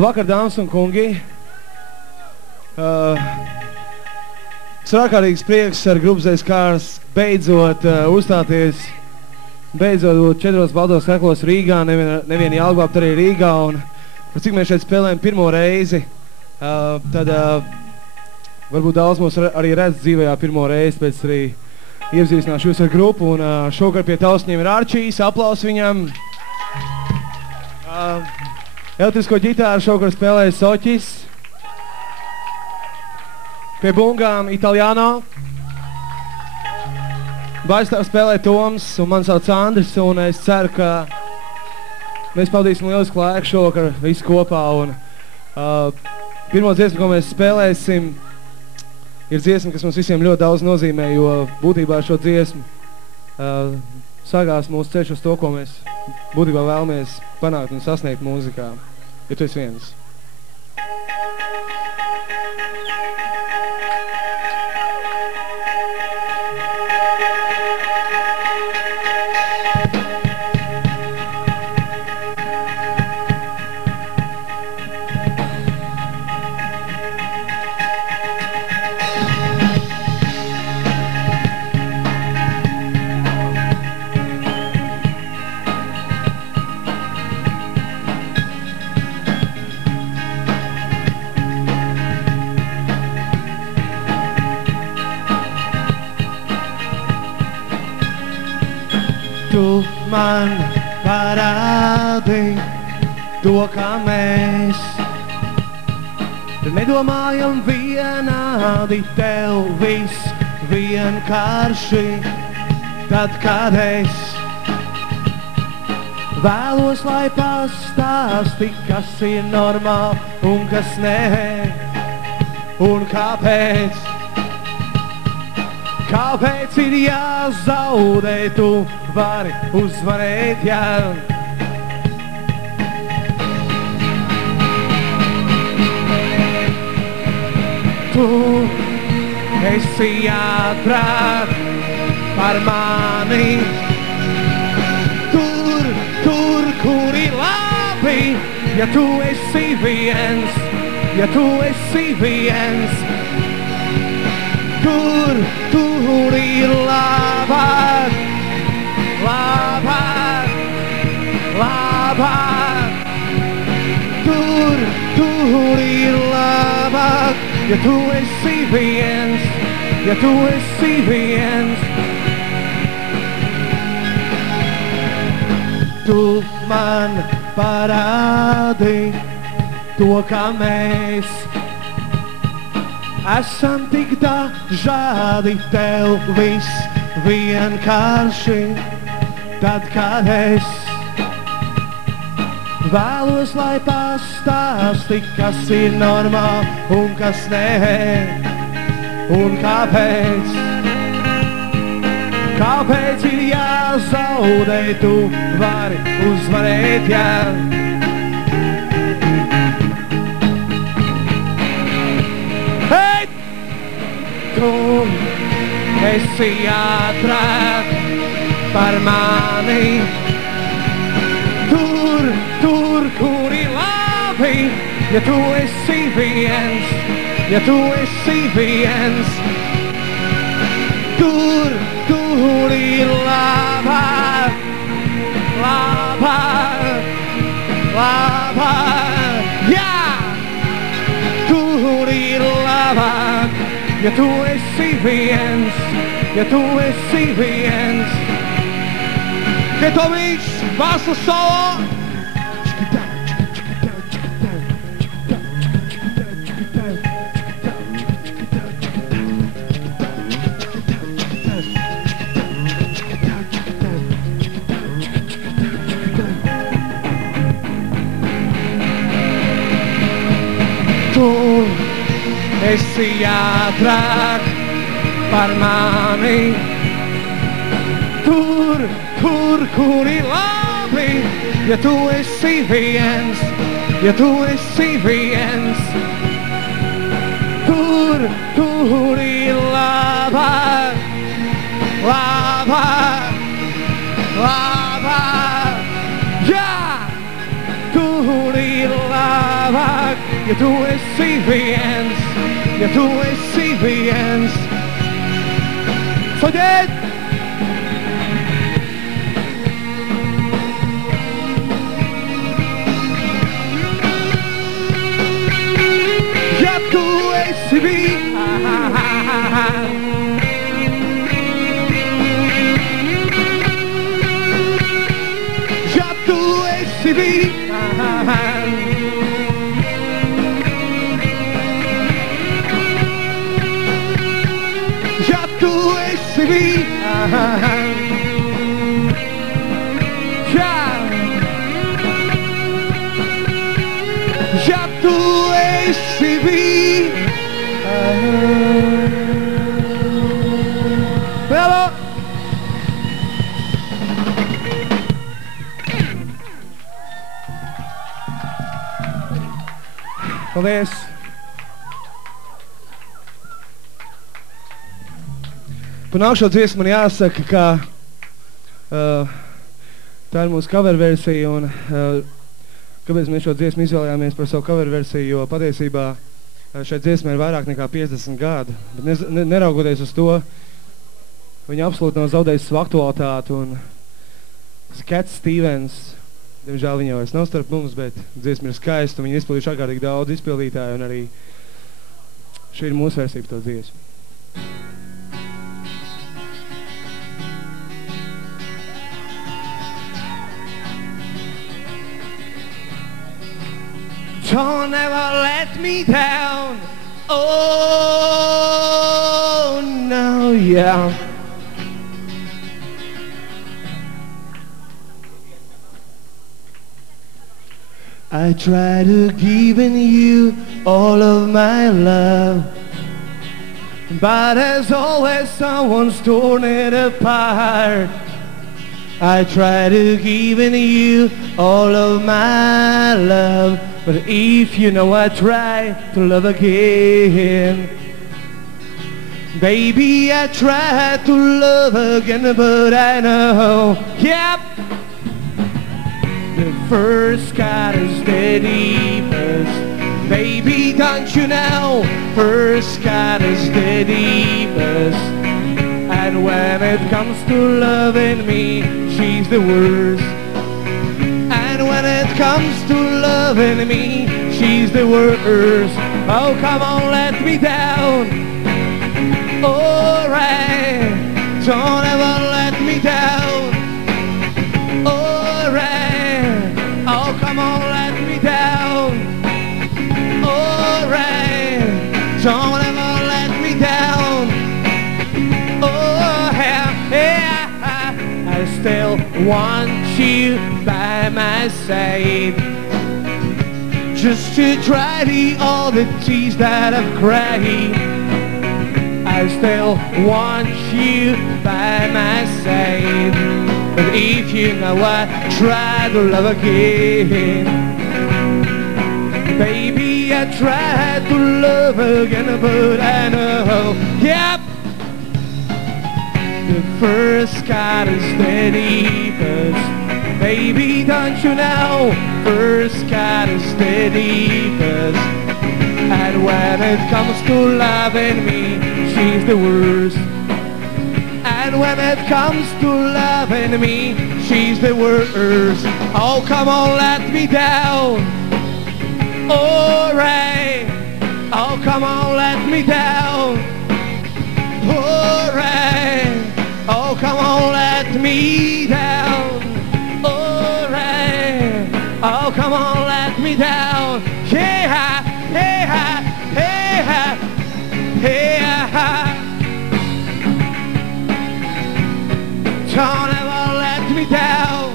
Vakar, dāmas un kungi. Tas ir ārkārtīgs prieks ar grupas Zais Kārs beidzot uzstāties, beidzot 4 baltos kaklos Rīgā, nevien Jelgavā, bet arī Rīgā. Un par cik mēs šeit spēlējam pirmo reizi, tad varbūt daudz mūs arī redz dzīvējā pirmo reizi, pēc arī iepazīstināšu jūs ar grupu. Un šokar pie tausņiem ir Arčijs, aplaus viņam. Elektrisko ģitāru šokar spēlēja Soķis. Pie bungām Italiano. Baistāv spēlēja Toms un man sauc Andris, un es ceru, ka mēs pavadīsim lielisku laiku šokar visi kopā. Un pirmo dziesmu, ko mēs spēlēsim, ir dziesma, kas mums visiem ļoti daudz nozīmē, jo būtībā šo dziesmu sagās mūsu ceļš uz to, ko mēs būtībā vēlamies panākt un sasniegt mūzikā. Ja tu esi viens. Tu man parādi to, kā mēs nedomājam vienādi, tev viss vienkārši. Tad, kad es vēlos, lai pastāsti, kas ir normāli un kas nē, un kāpēc. Kāpēc ir jāzaudē, tu vari uzvarēt, jā. Tu esi ātrāk par mani. Tur, kur ir labi, ja tu esi viens, ja tu esi viens. Tur ir labāk, labāk, labāk. Tur ir labāk, ja tu esi viens, ja tu esi viens. Tu man parādi to, kā mēs esam tik dažādi, tev viss vienkārši. Tad, kad es vēlos, lai pastāsti, kas ir normāli un kas nē, un kāpēc. Kāpēc ir jāzaudē, tu vari uzvarēt, jā. Tu esi ātrāk par mani. Tur, kur ir labi, ja tu esi viens, ja tu esi viens. Tur ir labāk, labāk, labāk, jā. Tur ir labāk, ja tu esi viens, ja tu esi viens. Que Tomiņš, basu solo! Tu esi ātrāk par mani. Tur, kur ir labi, ja tu esi viens, ja tu esi viens. Tur ir labāk, labāk, labāk, jā. labāk, ja tu esi viens, ja tu esi viens. Sodiet! Ja tu esi viens, ja tu esi viens. Ja tu esi viens. Ja tu esi viens. Bravo! Paldies! Par nākšo dziesmu man jāsaka, ka tā ir mūsu cover versija, un kāpēc mēs šo dziesmu izvēlējāmies par savu cover versiju, jo patiesībā šai dziesmai ir vairāk nekā 50 gadu, bet neraugoties uz to, viņa absolūti nav zaudējusi savu aktualitāti, un Cat Stevens, diemžēl viņa vairs nav starp mums, bet dziesma ir skaista, un viņa izpildījuši ārkārtīgi daudz izpildītāju, un arī šī ir mūsu versija par to dziesmu. Don't ever let me down. Oh, no, yeah. I try to give in you all of my love, but as always someone's torn it apart. I try to give in you all of my love, but if you know I try to love again. Baby, I try to love again, but I know, yep, the first cut is the deepest. Baby, don't you know, first cut is the deepest. And when it comes to loving me, she's the worst. And when it comes to loving me, she's the worst. Oh, come on, let me down. Alright, don't ever let me down. Alright, oh, come on, let me down. Alright, don't ever let me down. Oh, yeah, I still want you by my side, just to dry all the tears that I've cried. I still want you by my side, but if you know I try to love again. Baby, I try to love again, but I know, yep, the first cut is the deepest. Baby, don't you know, first cut is the deepest. And when it comes to loving me, she's the worst. And when it comes to loving me, she's the worst. Oh, come on, let me down. Alright. Oh, come on, let me down. Alright. Oh, come on, let me down. Alright. Oh, come on, let me down. Yeah, yeah, yeah, yeah. Don't ever let me down.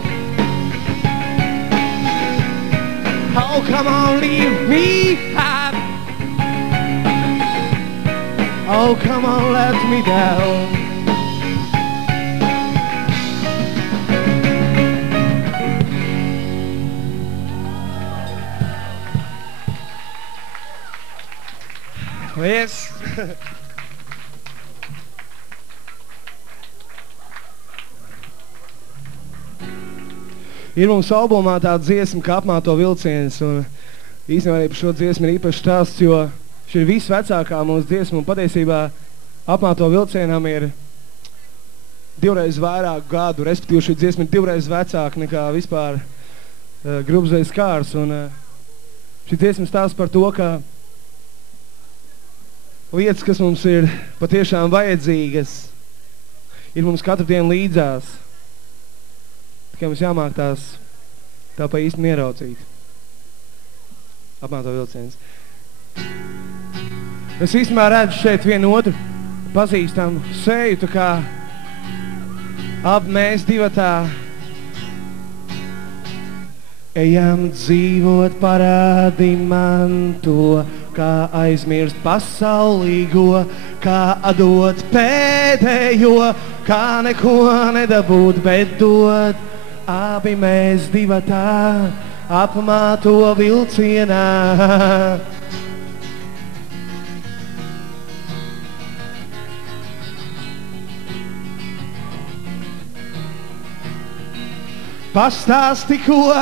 Oh, come on, leave me up. Oh, come on, let me down. Yes. Ir mums albumā tāda dziesma, kā apmāto vilciens, un Īstenībā arī par šo dziesmu ir īpašs stāsts, jo šī ir visvecākā mūsu dziesma, un patiesībā apmāto vilcienam ir 2 reiz vairāk gadu, respektīvi šī dziesma ir 2 reiz vecāka nekā vispār Grubzais kārs, un šī dziesma stāsta par to, ka lietas, kas mums ir patiešām vajadzīgas, ir mums katru dienu līdzās. Tikai mums jāmāk tās tā pa īsti ieraudzīt. Apmāto vilciens. Es īstenībā redzu šeit vienu otru pazīstamu seju, tā kā mēs divatā ejam dzīvot, parādi man to, kā aizmirst pasaulīgo, kā atdot pēdējo, kā neko nedabūt, bet dot. Abi mēs divatā apmāto vilcienā. Pastāsti, ko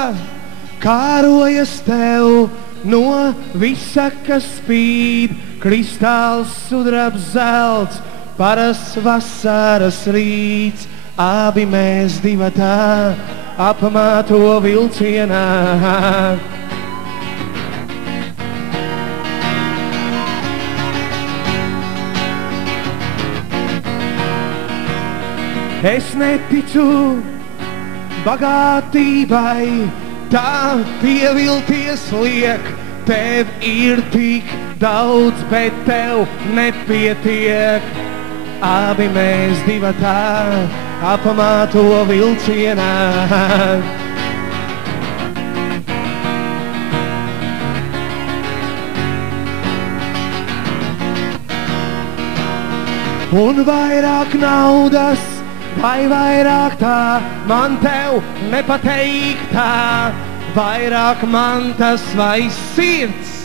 kārojas tev no visa, kas spīd, kristāls, sudrabs, zelts, parasts vasaras rīts. Abi mēs divatā apmāto vilcienā. Es neticu bagātībai, tā pievilties liek. Tev ir tik daudz, bet tev nepietiek. Abi mēs divatā apmāto vilcienā. Un vairāk naudas, vai vairāk tā, man tev nepateiktā, vairāk mantas vai sirds.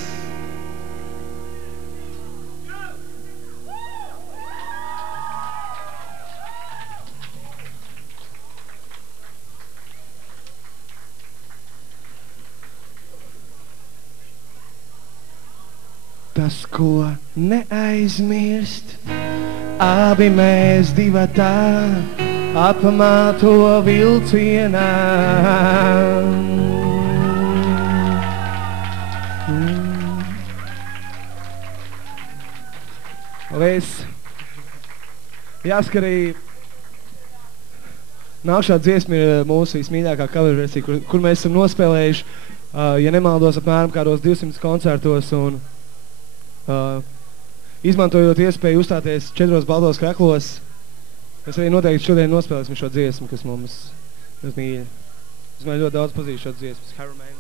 Tas, ko neaizmirst, abi mēs divatā apmāto vilcienā. Paldies! Jāsaka arī nākšā dziesma ir mūsu vismīļākā coverversija, kur mēs esam nospēlējuši, ja nemaldos, apmēram kādos 200 koncertos, un izmantojot iespēju uzstāties 4 baltos kreklos, mēs arī noteikti šodien nospēlēsim šo dziesmu, kas mums mīļa. Es man ļoti daudz pazīstu šo dziesmu. Harumēn.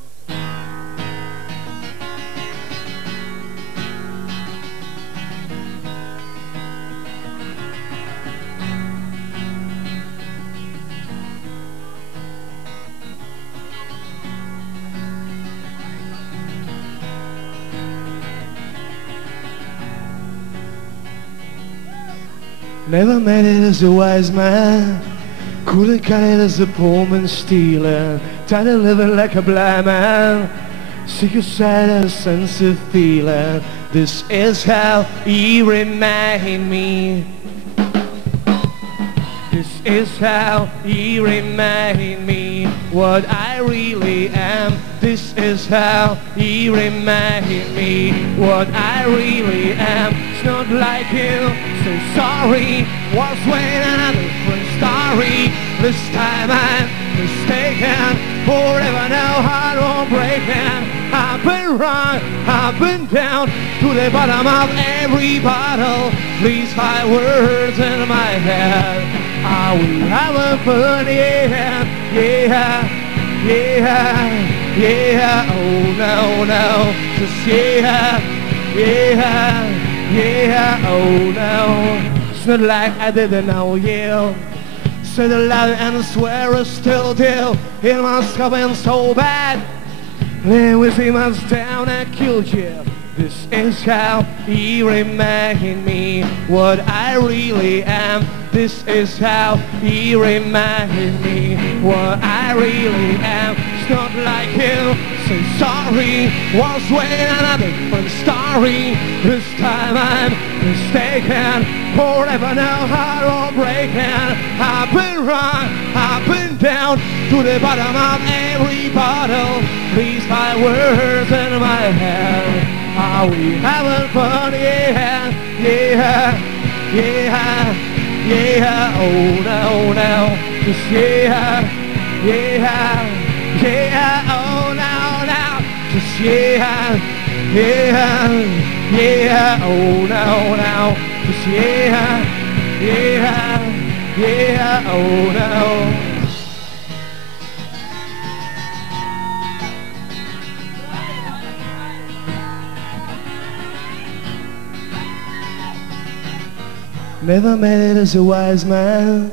Never met it as a wise man, couldn't cut it as a poor man stealing, tired of living like a blind man, sick of sad and sense of feeling. This is how you remind me. This is how you remind me what I really am. This is how you remind me what I really am. It's not like you, so sorry. Was waiting a different story. This time I'm mistaken. Forever now heart won't breaking. I've been wrong, I've been down to the bottom of every bottle. Please find words in my head. I will have a fun, yeah, yeah, yeah, yeah. Oh no, no, just yeah, yeah, yeah. Oh no, it's not like I didn't know you. Said it loud and swear I still do. It must have been so bad. Then we see us down and killed you. This is how you remind me what I really am. This is you remind me what I really am. It's not like you, say sorry. sorry was when a different story. This time I'm mistaken, forever now heartbreaking. I've been wrong, I've been down to the bottom of every bottle. These 5 words in my head. Are we having fun? Yeah, yeah, yeah, yeah. Oh no, no, just yeah, yeah, yeah. Oh no, no, just yeah, yeah, yeah. Oh no, no, just yeah, yeah, yeah. Oh no. Never met it as a wise man,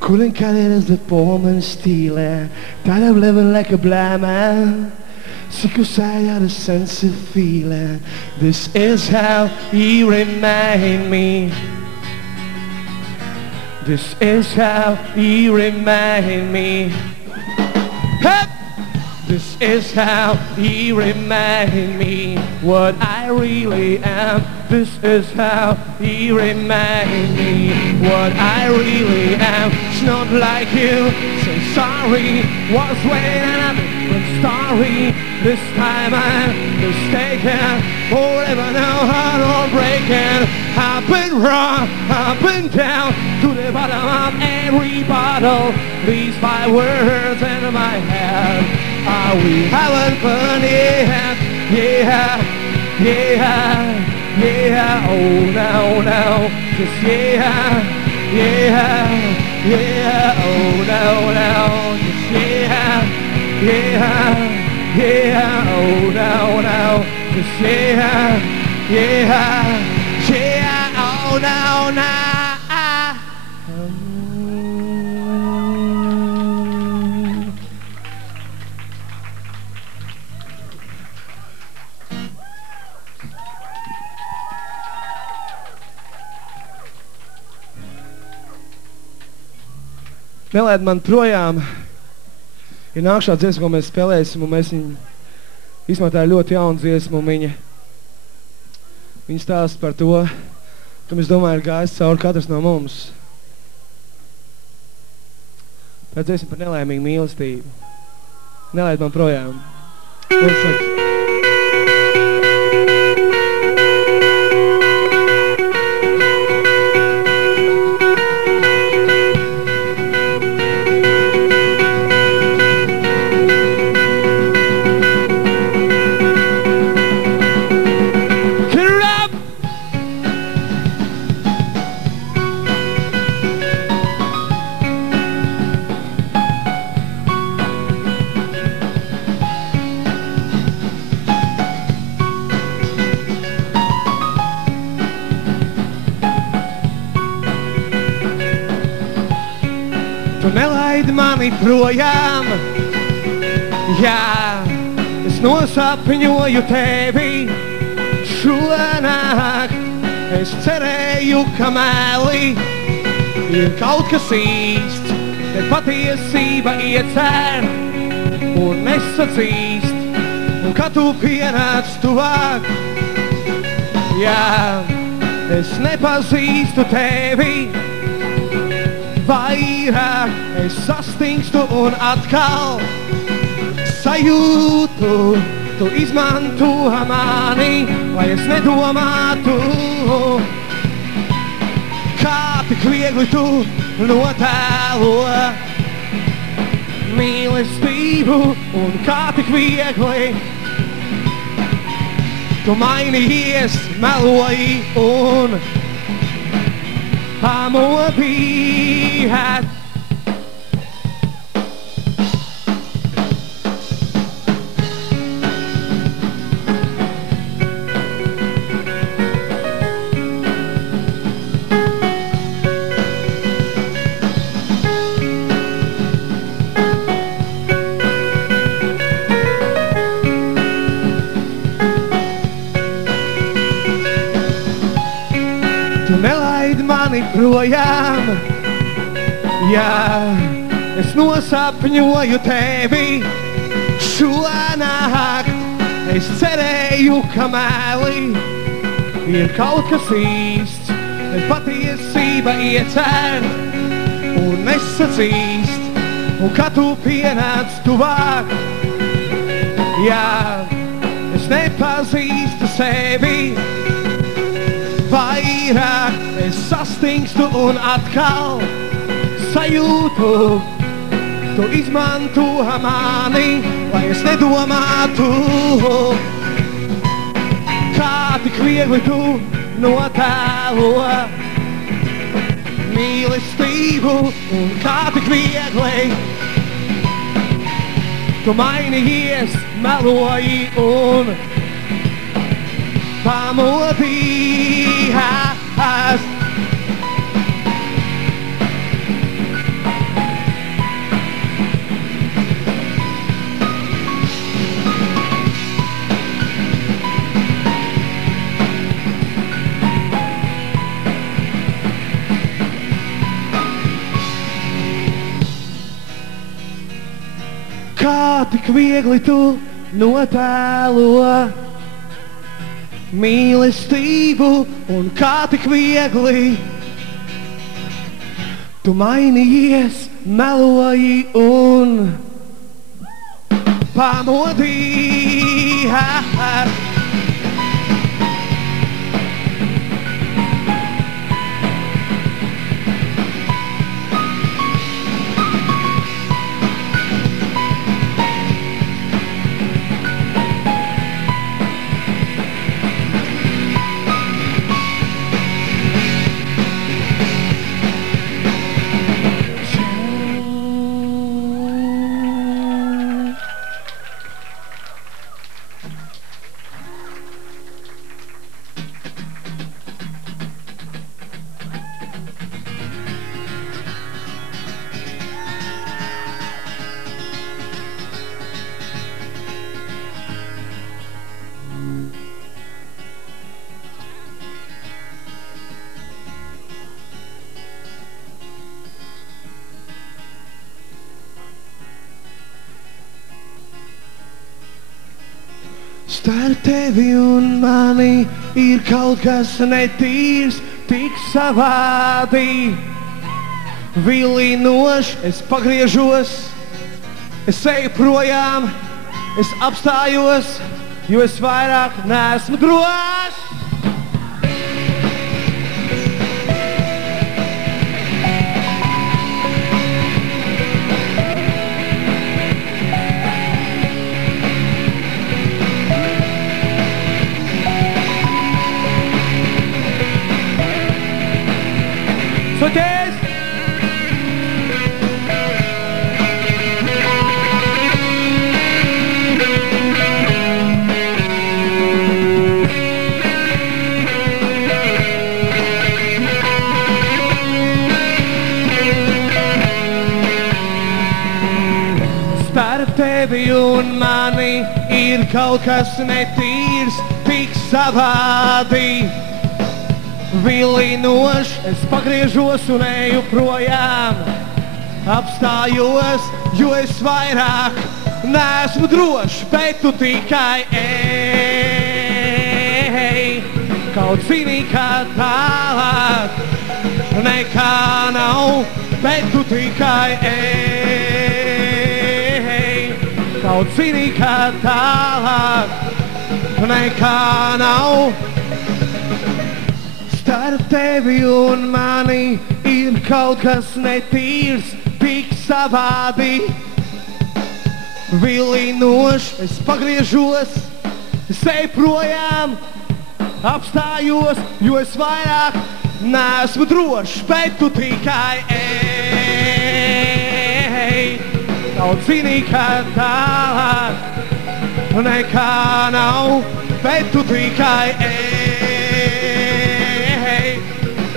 couldn't cut it as the poor man stealing. Tired of living like a blind man, sick of sight out of sense of feeling. This is how you remind me. This is how you remind me. Hey! This is how you remind me what I really am. This is how you remind me what I really am. It's not like you say sorry was when a different story. This time I'm mistaken, forever now heartbreaking. I've been wrong, I've been down to the bottom of every bottle. These 5 words in my head. Are we having fun? Yeah, yeah, yeah, yeah. Oh no, no, just yeah, yeah, yeah. Oh no, no, just yeah, yeah, yeah. Oh no, no, just yeah, yeah, yeah. Oh no, no. Nelaid man projām ir nākšā dziesma, ko mēs spēlēsim, un mēs viņu, īstenībā tā ir ļoti jauna dziesma, un viņa stāsta par to, kam es domāju ir gājis cauri katrs no mums. Tā dziesma par nelaimīgu mīlestību. Nelaid man projām. Lūdzu, nelaid mani projām, jā, es nosapņoju tevi. Šonakt es cerēju, ka mēli ir kaut kas īsts, bet patiesība iecer un nesacīst, un kad tu pienāc tuvāk, jā, es nepazīstu tevi. Vairāk es sastingstu un atkal sajūtu, tu izmanto mani, lai es nedomātu. Kā tik viegli tu notēlo mīlestību, un kā tik viegli tu mainījies, meloji un pamodījies. Tu nelaid mani projām, jā, es nosapņoju tevi. Šonakt Es cerēju, ka mēlī ir kaut kas īsts, bet patiesība iecer un nesacīst, un kad tu pienāc tuvāk, jā, es nepazīstu sevi vairāk, es sastingstu un atkal sajūtu, tu izmanto mani, lai es nedomātu, kā tik viegli tu notēlo mīlestību, un kā tik viegli tu mainījies, meloji un pamodījās. Kā tik viegli tu notēlo mīlestību, un kā tik viegli tu mainījies, meloji un pamodījās. Starp tevi un mani ir kaut kas netīrs, tik savādi. Vilinoši, es pagriežos, es eju projām, es apstājos, jo es vairāk neesmu drošs. Soties! Starp tevi un mani ir kaut kas netīrs, tik savādi. Vilinoši, es pagriežos un eju projām, apstājos, jo es vairāk neesmu drošs, bet tu tikai ej. Kaut zini, kā tālāk nekā nav, bet tu tikai ej. Kaut zini, kā tālāk nekā nav. Starp tevi un mani ir kaut kas netīrs, tik savādi. Vilinoši, es pagriežos, es eju projām, apstājos, jo es vairāk neesmu drošs, bet tu tikai ej. Kaut zini, kā tālāk nekā nav, bet tu tikai ej.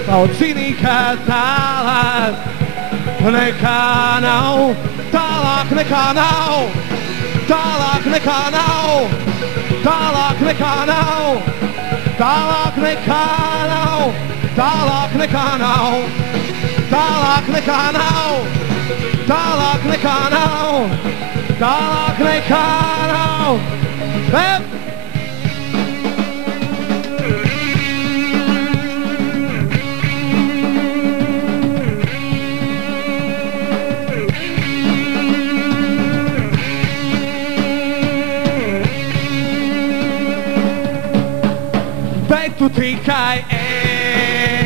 Kaut zini, kā tālāk nekā nav, tālāk nekā nav, tālāk nekā nav, tālāk nekā nav, tālāk nekā nav, tālāk nekā nav, tālāk nekā nav, tālāk nekā nav, tālāk nekā nav, Bet tu tikai ej,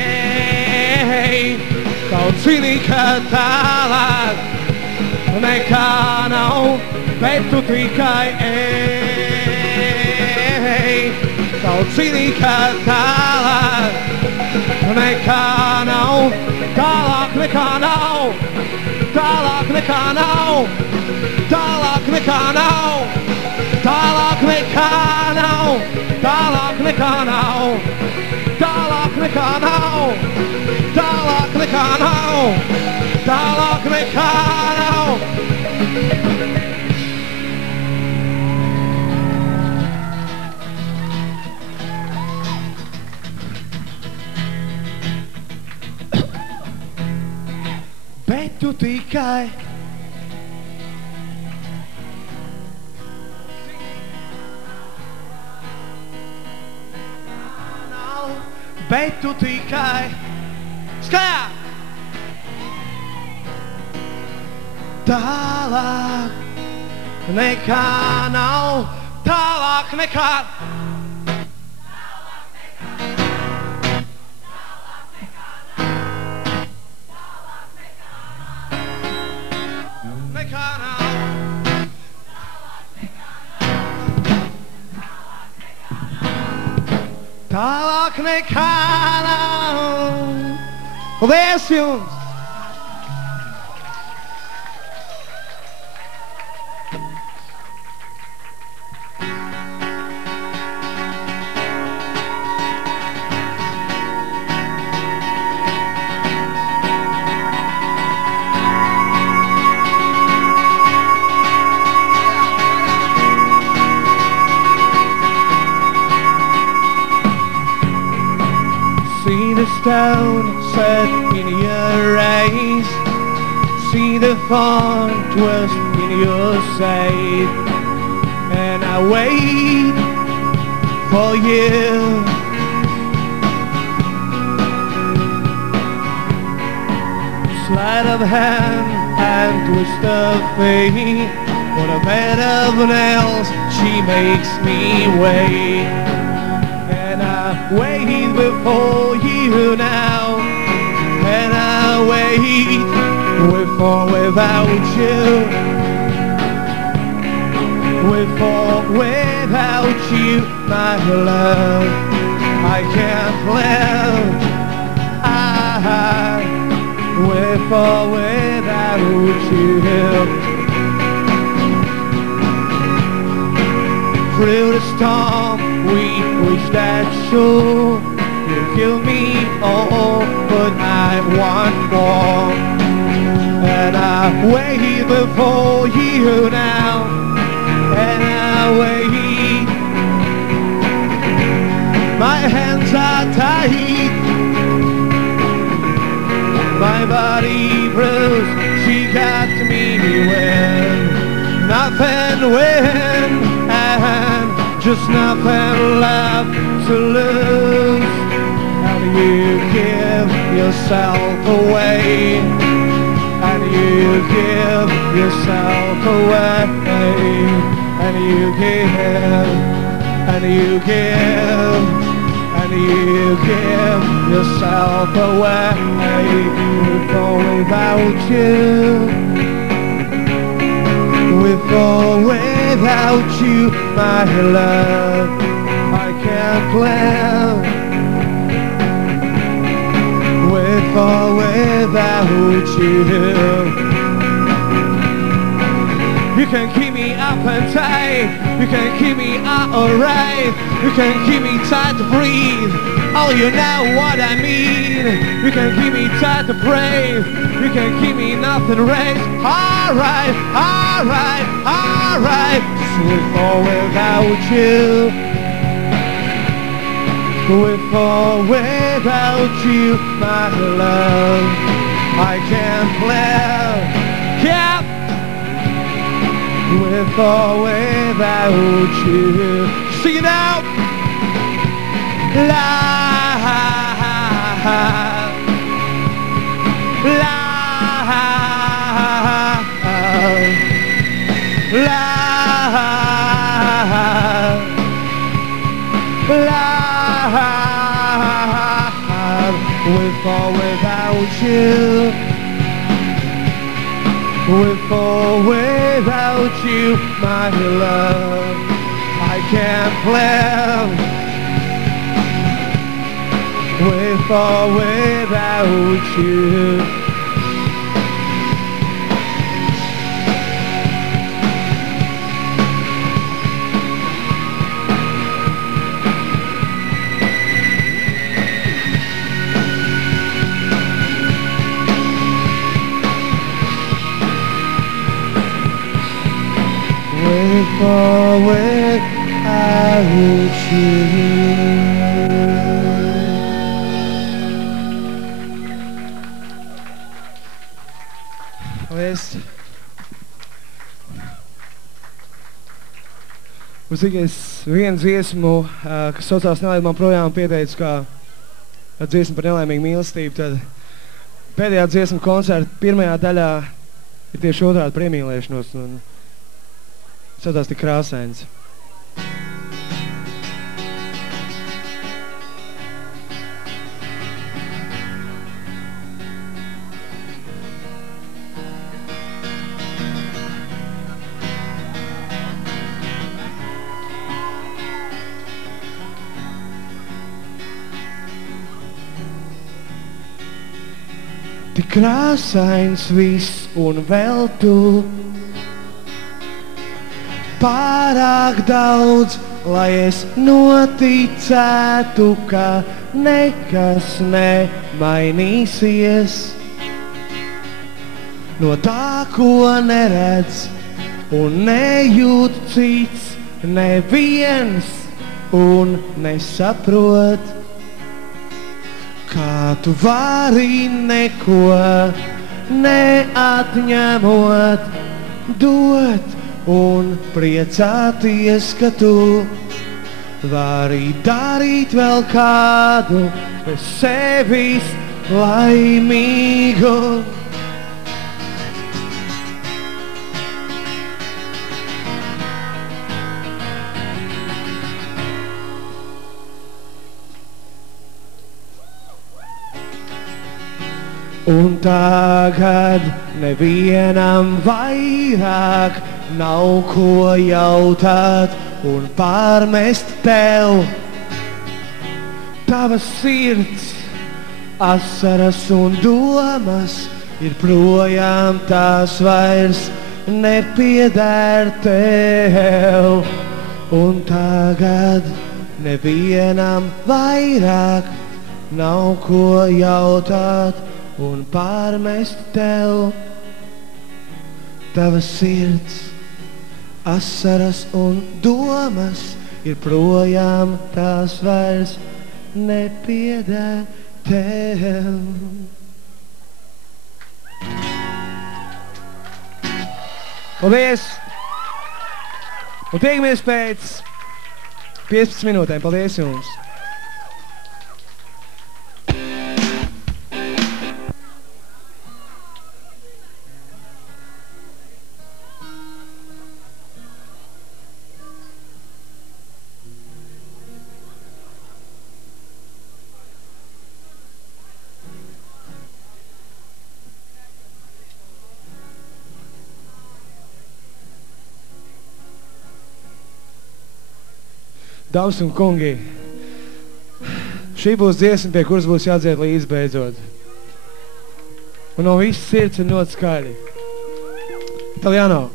kaut zini, ka tālāk nekā nav. Bet tu tikai ej, kaut zini, ka tālāk nekā nav. Tālāk nekā nav, tālāk nekā nav, tālāk nekā nav, tālāk nekā nav, tālāk nekā nav, tālāk nekā nav, tālāk nekā nav, tālāk nekā nav. Bet tu tikai bet tu tikai skaļāk tālāk nekā nav, tālāk nekā tālāk nekā nav. Paldies jums! See the stone set in your eyes, see the thorn twist in your side, and I wait for you. Sleight of hand and twist of fate, what a bed of nails, she makes me wait. And I wait before you now, and I wait with or without you, with or without you, my love, I can't live. With or without you. Through the storm, we reached that shore. You kill me all, but I want more. And I wait before you now, and I wait. My hands are tied, my body bruised. She got me with nothing win, and just nothing left to lose. And you give yourself away, and you give yourself away, and you give, and you give, and you give yourself away, with or without you, with or without you, my love, I can't live. With or without you. You can keep me up and tight, you can keep me out alright, you can keep me tight to breathe. Oh, you know what I mean. You can keep me tight to brave, you can keep me nothing raised. Alright, alright, alright. With or without you, with or without you, my love, I can't live. Can't with or without you. Sing it out. Life, with or without you, with or without you, my love, I can't live. With or without you. With or without you. Uz tikai vienu dziesmu, kas saucās Nelaid man projām, pieteicu kā dziesmu par nelaimīgu mīlestību, tad pēdējā dziesmu koncerta pirmajā daļā ir tieši otrādi par iemīlēšanos un saucās tik krāsains. Tik krāsains viss un vēl tu, pārāk daudz, lai es noticētu, ka nekas nemainīsies. No tā, ko neredz un nejūt cits, neviens un nesaprot. Kā tu vari neko neatņemot, dot un priecāties, ka tu vari darīt vēl kādu bez sevis laimīgu. Un tagad nevienam vairāk nav ko jautāt un pārmest tev. Tavas sirds, asaras un domas ir projām, tās vairs nepieder tev. Un tagad nevienam vairāk nav ko jautāt un pārmest tev. Tavas sirds, asaras un domas ir projām, tās vairs nepieder tev. Paldies! Un tiekamies pēc 15 minūtēm. Paldies jums! Dāmas un kungi, šī būs dziesma, pie kuras būs jādzied līdz beidzot. Un no visas sirds ir ļoti skaļi. Italiano.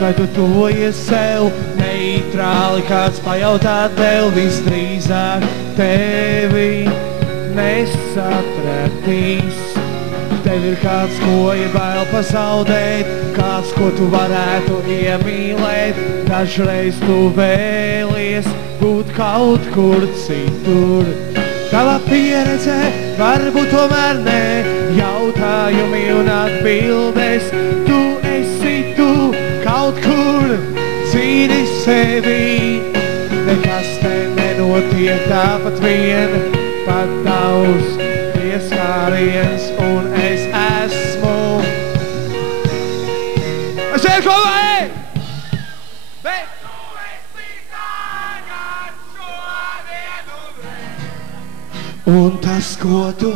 vai tu tuvojies sev? Neitrāli kāds pajautāt vēl visdrīzāk tevi nesapratīs. Tev ir kāds, ko ir bail pazaudēt, kāds, ko tu varētu iemīlēt. Dažreiz tu vēlies būt kaut kur citur. Tava pieredze varbūt tomēr ne, jautājumi un atbildes. Tu esi tu kaut kur cīni sevi. Nekas te nenotiek tāpat vien, pat tavs pieskāriens un es esmu. Es eju kopā, ej! Bet tu esi tagad šodienu reiz. Un tas, ko tu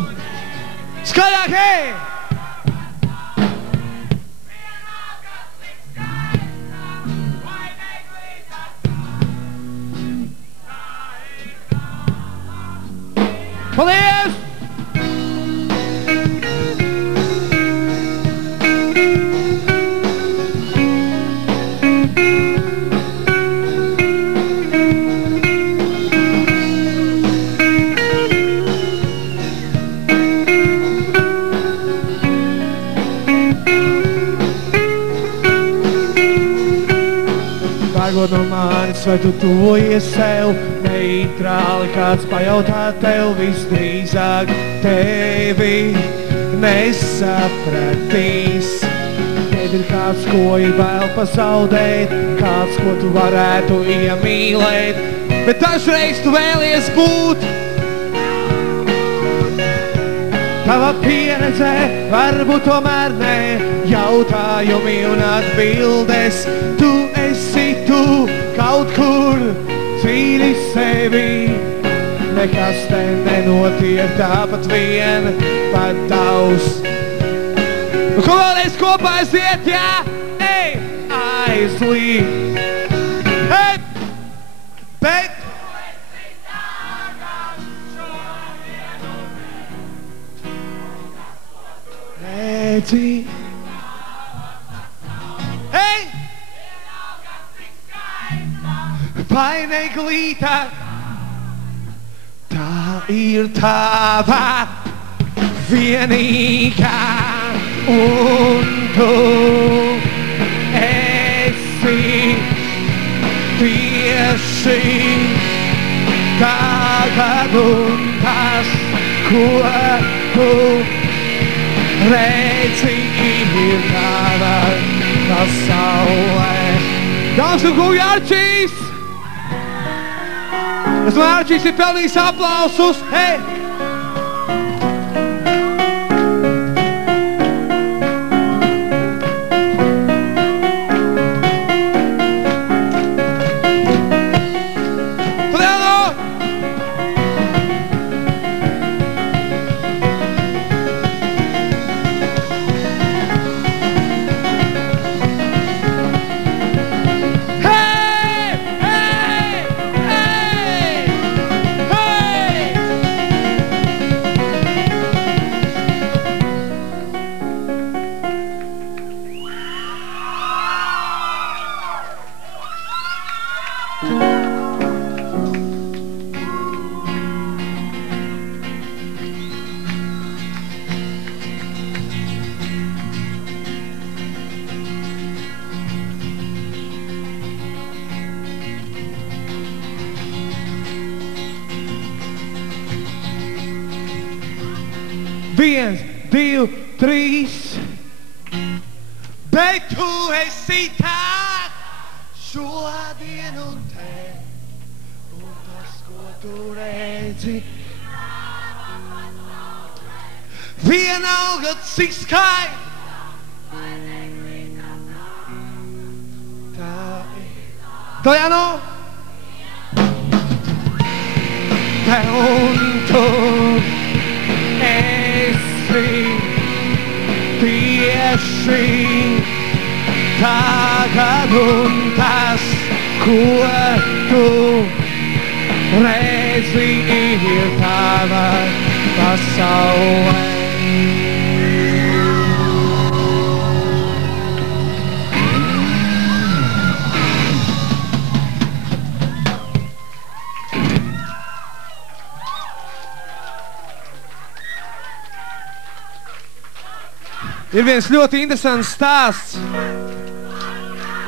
skaļāk, ej! Paldies! Pagod no manis, vai tu tuvojies sev? Neitrāli kāds pajautāt tev visdrīzāk tevi nesapratīs. Tev ir kāds, ko ir bail pazaudēt, kāds, ko tu varētu iemīlēt. Bet dažreiz tu vēlies būt. Tava pieredze varbūt tomēr ne, jautājumi un atbildes. Tu esi tu kaut kur cīni sevi. Nekas te nenotiek tāpat vien, pat tavs. Nu, ko vēlreiz kopā aiziet, jā? Ej, aizlīd. Ej, bet tu esi tagad šodienu redzi. Ej! Paineglīta, tā ir tava vienīgā, un tu esi tieši tagad, un tas, ko tu redzi, ir tava pasaulē. Dāmas un kungi, Arčijs! Es domāju, Arčijs ir pelnījis aplausus. Hei! Viens, divi, trīs. Bet tu esi tā šodien un te, un tas, ko tu redzi, vienalga cik skaidrs. Tā ir. Tojano! Te un tu tieši tagad, un tas, ko tu redzi, ir tava pasaulē. Ir viens ļoti interesants stāsts.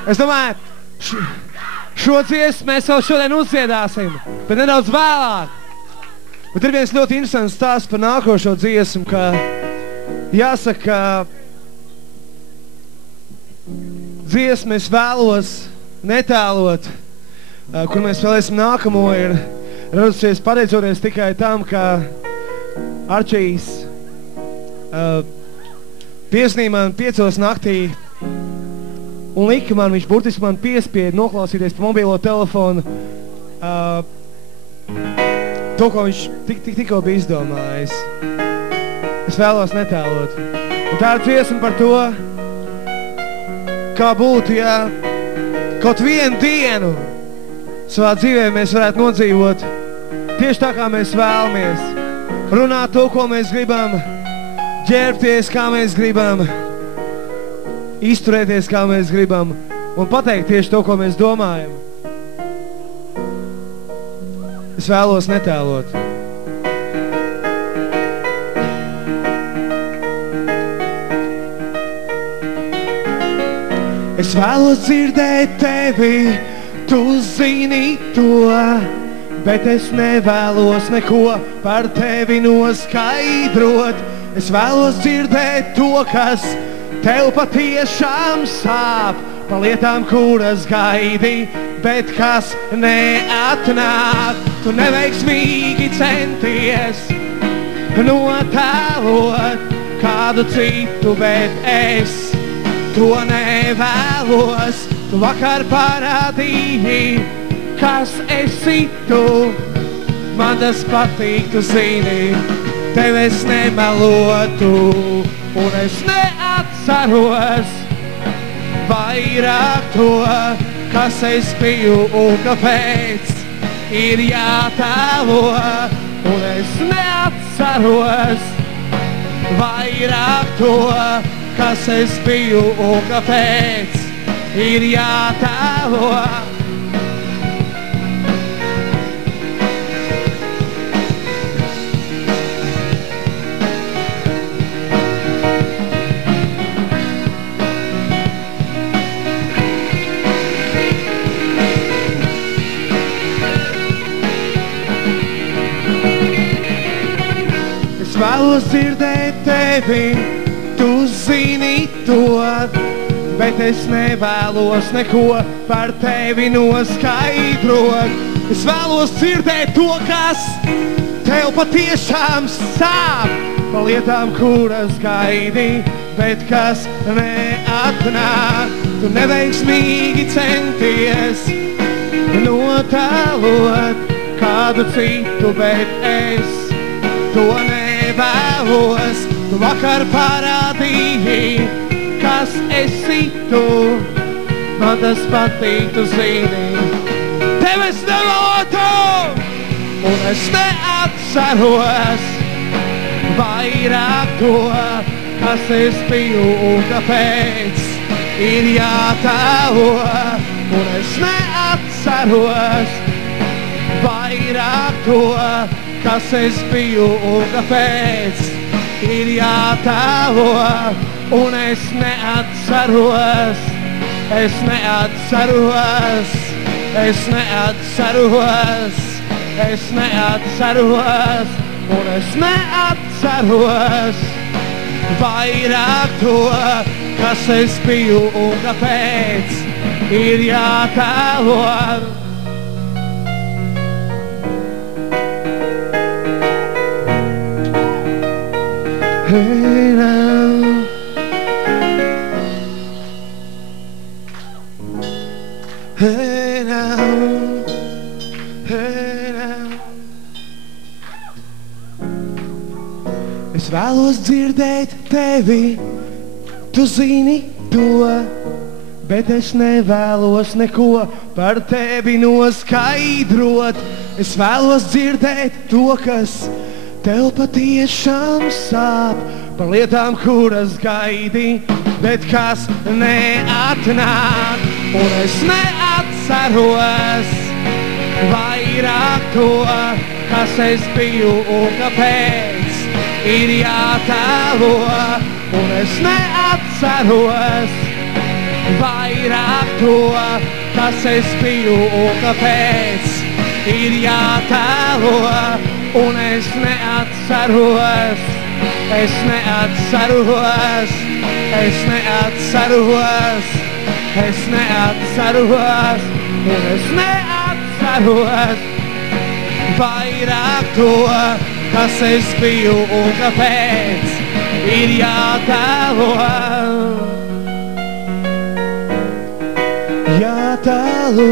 Es domāju, šo dziesmu mēs jau šodien uzdziedāsim, bet nedaudz vēlāk. Bet ir viens ļoti interesants stāsts par nākošo dziesmu, ka jāsaka, dziesmu es vēlos netēlot, kur mēs spēlēsim nākamo, ir radusies pateicoties tikai tam, ka Arčijs piesnīja man 5 naktī un lika man, viņš burtiski man piespieda noklausīties pa mobilo telefonu to, ko viņš tikko bija izdomājis. Es vēlos netēlot. Un tā ir dziesma par to, kā būtu, ja kaut vienu dienu savā dzīvē mēs varētu nodzīvot tieši tā, kā mēs vēlamies. Runāt to, ko mēs gribam, ģērbties, kā mēs gribam, izturēties, kā mēs gribam, un pateikt tieši to, ko mēs domājam. Es vēlos netēlot. Es vēlos dzirdēt tevi, tu zini to, bet es nevēlos neko par tevi noskaidrot. Es vēlos dzirdēt to, kas tev patiešām sāp, pa lietām, kuras gaidi, bet kas neatnāk. Tu neveiksmīgi centies notēlot kādu citu, bet es to nevēlos. Tu vakar parādīji, kas esi tu, man tas patīk, tu zini, tev es nemelotu, un es neatceros vairāk to, kas es biju un kāpēc ir jātēlo, un es neatceros vairāk to, kas es biju un kāpēc ir jātēlo. Es vēlos dzirdēt tevi, tu zini to, bet es nevēlos neko par tevi noskaidrot. Es vēlos dzirdēt to, kas tev patiešām sāp, pa lietām, kuras gaidi, bet kas neatnāk. Tu neveiksmīgi centies notēlot kādu citu, bet es to nevēlos. Tu vakar parādīji, kas esi tu, man tas patīk, tu zini, tev es nemelotu, un es neatceros vairāk to, kas es biju un kāpēc ir jātēlo, un es neatceros vairāk to, kas es biju un kāpēc ir jātēlo, un es neatceros, es neatceros, es neatceros, es neatceros, un es neatceros vairāk to, kas es biju un kāpēc ir jātēlo. Hey now, hey now, hey now. Es vēlos dzirdēt tevi, tu zini to, bet es nevēlos neko par tevi noskaidrot. Es vēlos dzirdēt to, kas tev patiešām sāp, par lietām, kuras gaidi, bet kas neatnāk. Un es neatceros vairāk to, kas es biju un kāpēc ir jātēlo. un es neatceros vairāk to, kas es biju un kāpēc ir jātēlo, un es neatceros, es neatceros, es neatceros, es neatceros, un es neatceros vairāk to, kas es biju un kāpēc ir jātēlo. Jātēlo.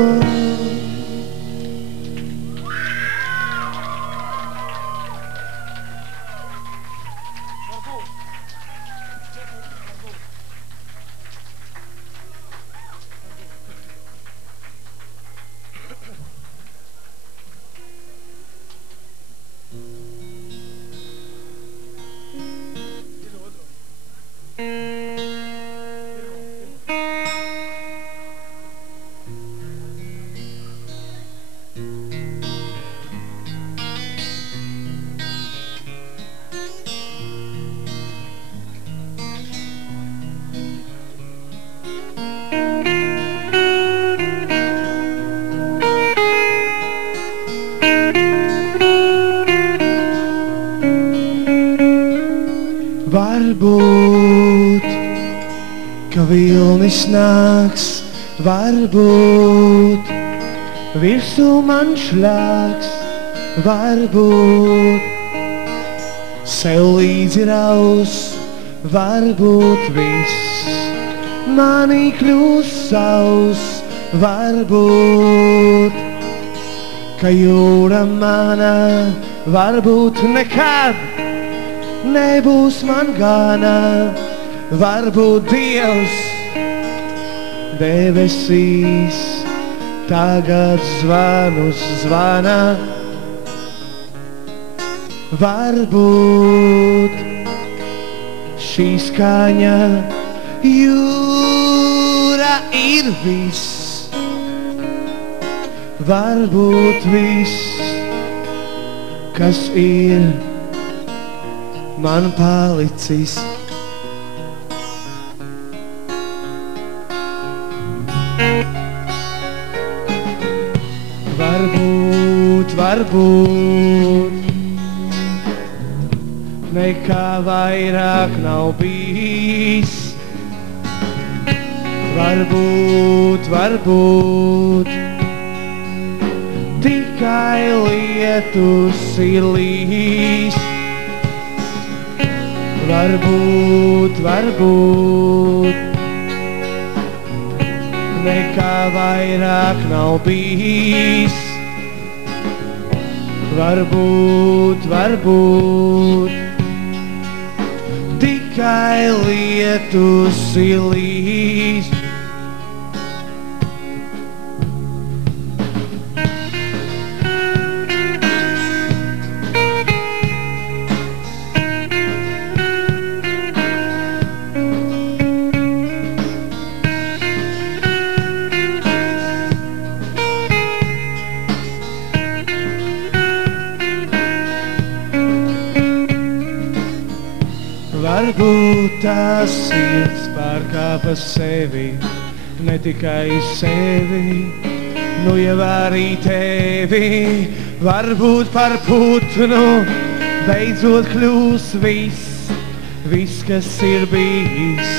Varbūt, ka vilnis nāks, varbūt, virsū man šļāks, varbūt, sev līdzi raus, varbūt viss, manī kļūs savs, varbūt, ka jūra mana, varbūt nekad nebūs man gana, varbūt Dievs debesīs tagad zvanus zvana. Varbūt šī skaņa jūra ir viss, varbūt viss, kas ir man palicis. Varbūt, nekā vairāk nav bijis. Varbūt, tikai lietus ir līs. Varbūt, nekā vairāk nav bijis. Varbūt, tikai lietus ir līs. Varbūt tās sirds pārkāpa sevi, ne tikai sevi, nu jau arī tevi. Varbūt par putnu beidzot kļūs viss, kas ir bijis,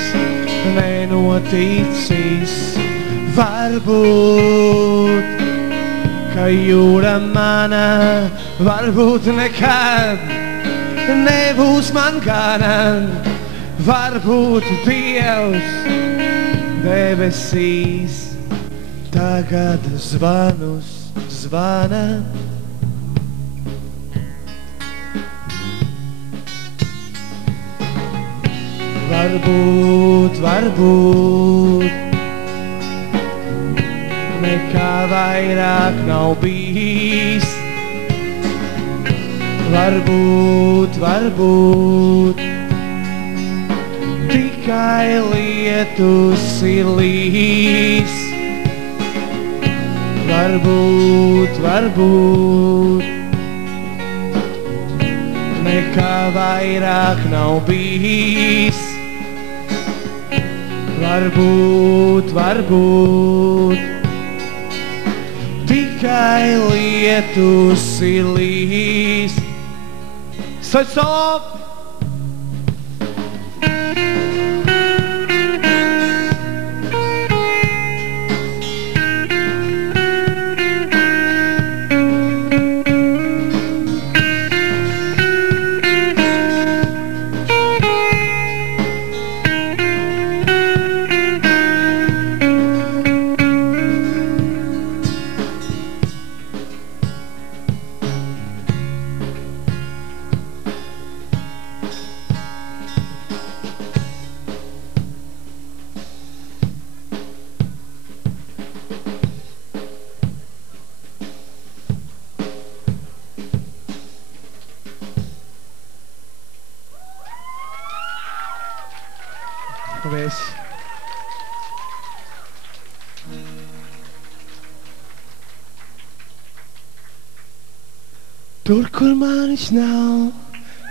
nenoticis. Varbūt, ka jūra mana, varbūt nekad nebūs man gana, varbūt Dievs debesīs tagad zvanus zvana. Varbūt, nekā vairāk nav bijis. Varbūt, tikai lietus ir līs. Varbūt, nekā vairāk nav bijis. Varbūt, tikai lietus ir līs. Stop! Paldies. Tur, kur manis nav,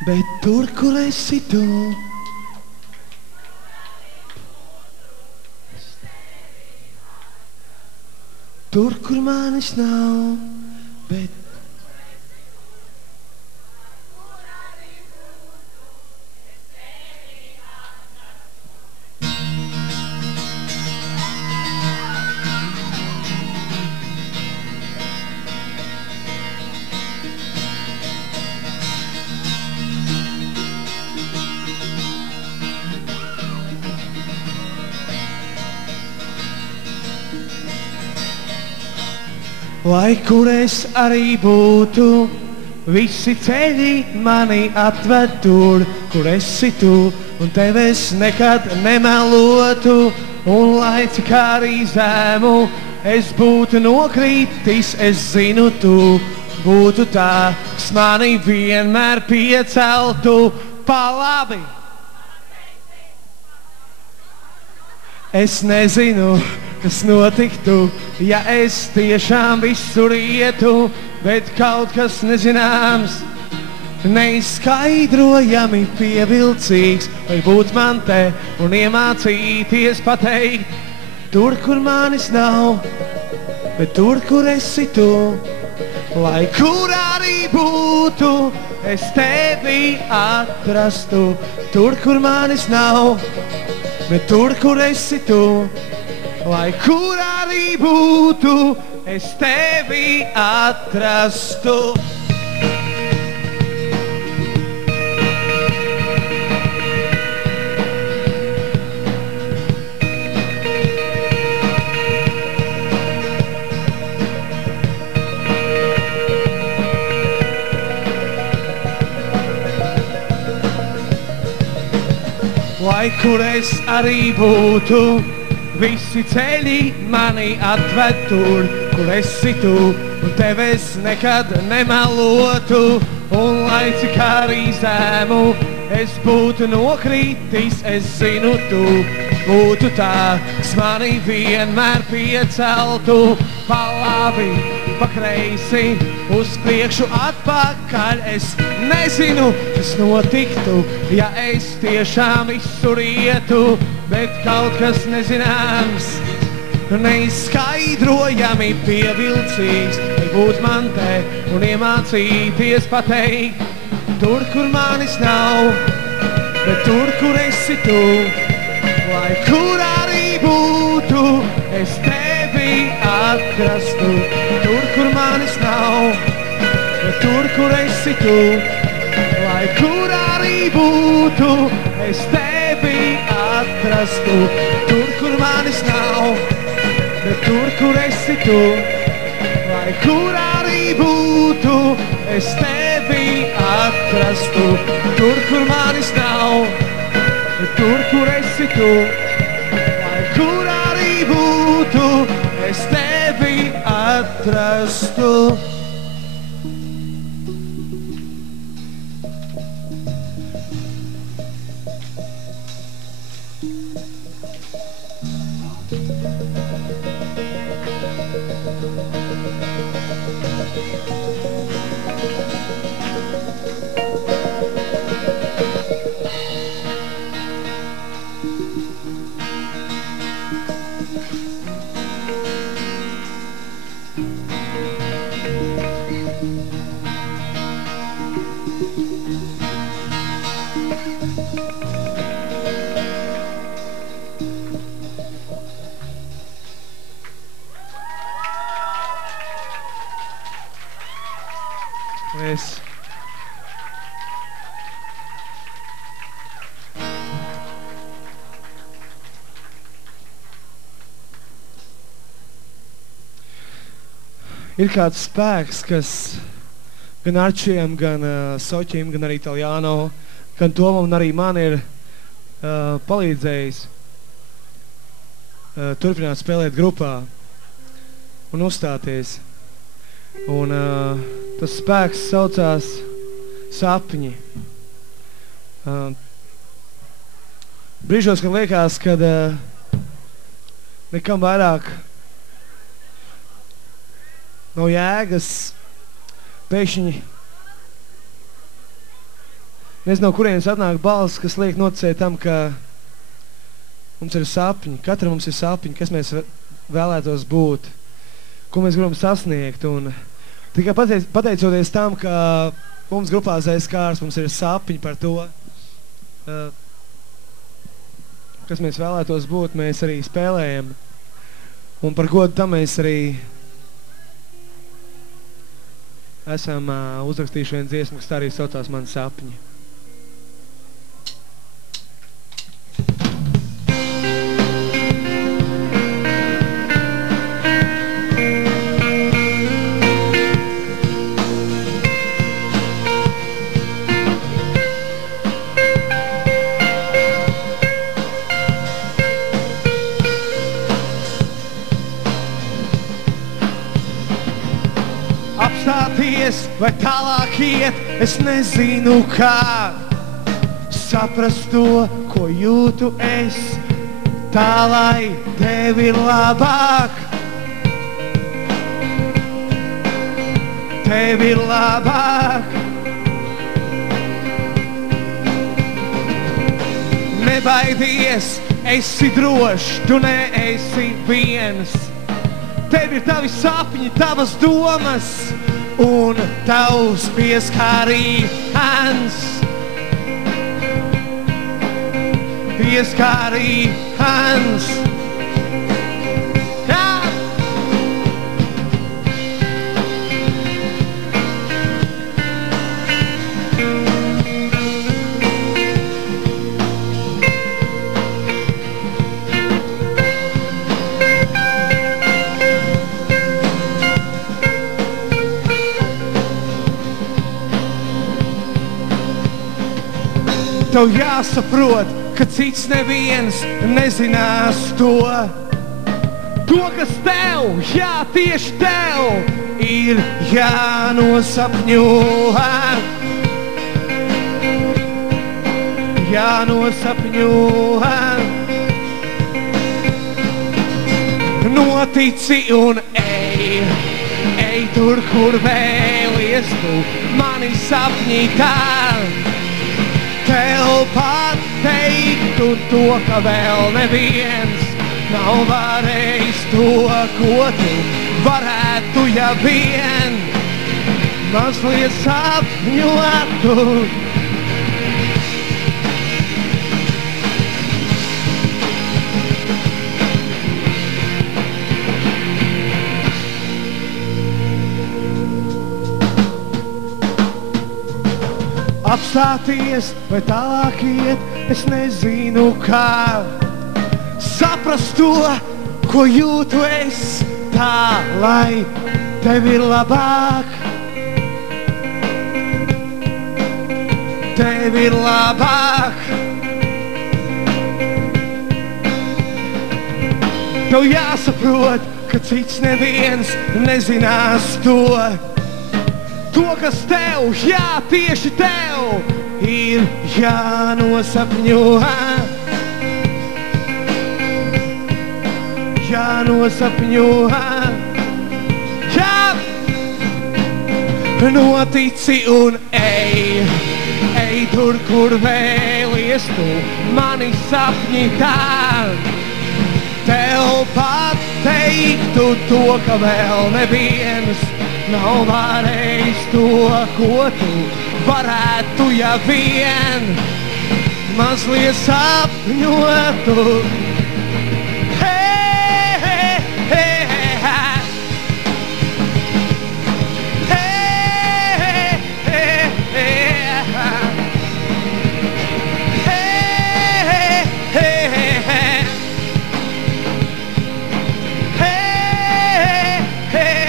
bet tur, kur esi tu. Tur, kur manis nav, bet lai kur es arī būtu, visi ceļi mani atved tur, kur esi tu, un tev es nekad nemelotu, un lai cik arī zemu es būtu nokrītis, es zinu tu, būtu tā, kas mani vienmēr pieceltu pa labi. Es nezinu, kas notiktu, ja es tiešām visur ietu, bet kaut kas nezināms, neizskaidrojami pievilcīgs, vai būt man te un iemācīties pateikt, tur, kur manis nav, bet tur, kur esi tu, lai kur arī būtu, es tevi atrastu, tur, kur manis nav, bet tur, kur esi tu, lai kur arī būtu, es tevi atrastu. Lai kur es arī būtu, visi ceļi mani atved tur, kur esi tu, un tev es nekad nemelotu, un lai cik arī zemu es būtu nokrītis, es zinu tu, būtu tā, kas mani vienmēr pieceltu, pa labi, pa kreisi, uz priekšu atpakaļ, es nezinu, kas notiktu, ja es tiešām visur ietu, bet kaut kas nezināms, neizskaidrojami pievilcīgs, vai būt man te un iemācīties pateikt, tur, kur manis nav, bet tur, kur esi tu, lai kur arī būtu, es tevi atrastu, tur, kur manis nav, bet tur, kur esi tu, lai kur arī būtu, es tevi atrastu, tur, kur manis nav, bet tur, kur esi tu, lai kur arī būtu, es tevi atrastu, tur, kur manis nav, bet tur, kur esi tu, lai kur arī būtu, es tevi atrastu. ir kāds spēks, kas gan Arčiem, gan Soķim, gan arī Taljāno, gan Tomam un arī man ir palīdzējis turpināt spēlēt grupā un uzstāties. Un tas spēks saucās sapņi. Brīžos, kad liekas, kad nekam vairāk nav jēgas, pēkšņi nezinu, no kurienes atnāk balss, kas liek noticēt tam, ka mums ir sapņi, katram mums ir sapņi, kas mēs vēlētos būt, ko mēs gribam sasniegt. Un tikai pateicoties tam, ka mums grupā Zais Kārs, mums ir sapņi par to, kas mēs vēlētos būt, mēs arī spēlējam. Un par godu tam mēs arī esam uzrakstījuši vienu dziesmu, kas tā arī saucās Mani sapņi. Apstāties vai tālāk iet, es nezinu kā saprast to, ko jūtu es, tā lai tev ir labāk. Tev ir labāk. Nebaidies, esi drošs, tu neesi viens. Tev ir tavi sapņi, tavas domas un tavs pieskārījums. Pieskārījums. Jā! Tev jāsaprot, ka cits neviens nezinās to. To, kas tev, jā, tieši tev, ir jānosapņo. Jānosapņo. Notici un ej, ej tur, kur vēlies tu, mani sapņi tā. Tev pateiktu to, ka vēl neviens nav varējis to, ko tu varētu, ja vien mazliet sapņotu. Apstāties vai tālāk iet, es nezinu kā saprast to, ko jūtu es, tā lai tev ir labāk. Tev ir labāk. Tev jāsaprot, ka cits neviens nezinās to. To, kas tev, jā, tieši tev, ir jānosapņo. Jānosapņo. Jā! Notici un ej, ej tur, kur vēlies tu, mani sapņi tā. Tev pateiktu to, ka vēl neviens nav varējis to, ko tu varētu, ja vien mazliet sapņotu. Hei, hei, hei, hei. Hei, hei, hei, hei. Hei, hei, hei. Hei, hei, hei.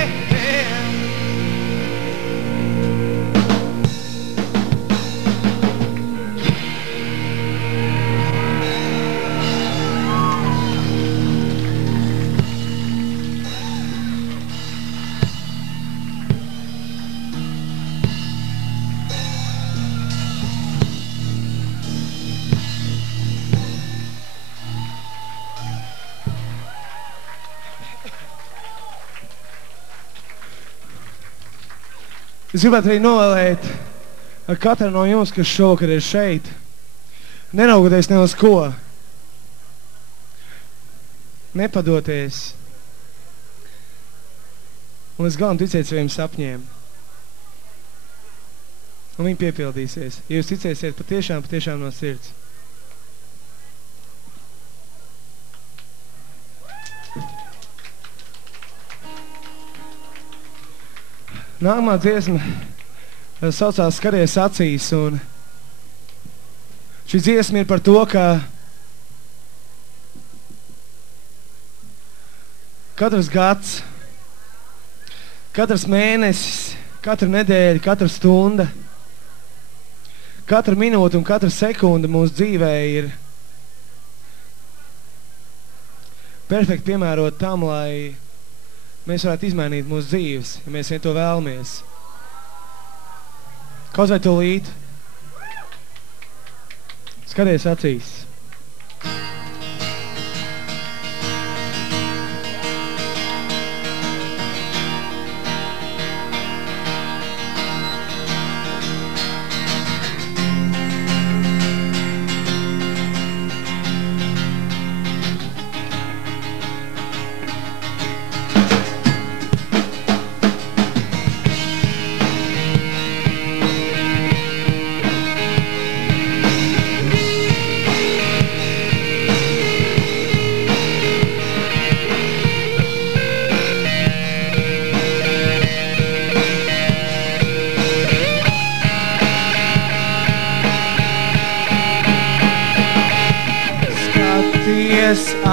Es gribētu arī novēlēt ar katru no jums, kas šovakar ir šeit, neraugoties ne uz ko, nepadoties un līdz galam ticēt saviem sapņiem. Un viņi piepildīsies, ja jūs ticēsiet patiešām no sirds. Nākamā dziesma saucās Skaties acīs, un šī dziesma ir par to, ka katrs gads, katrs mēnesis, katra nedēļa, katra stunda, katra minūte un katra sekunda mūsu dzīvē ir perfekti piemērot tam, lai mēs varētu izmainīt mūsu dzīves, ja mēs vien to vēlamies. Kaut vai tūlīt. Skaties acīs.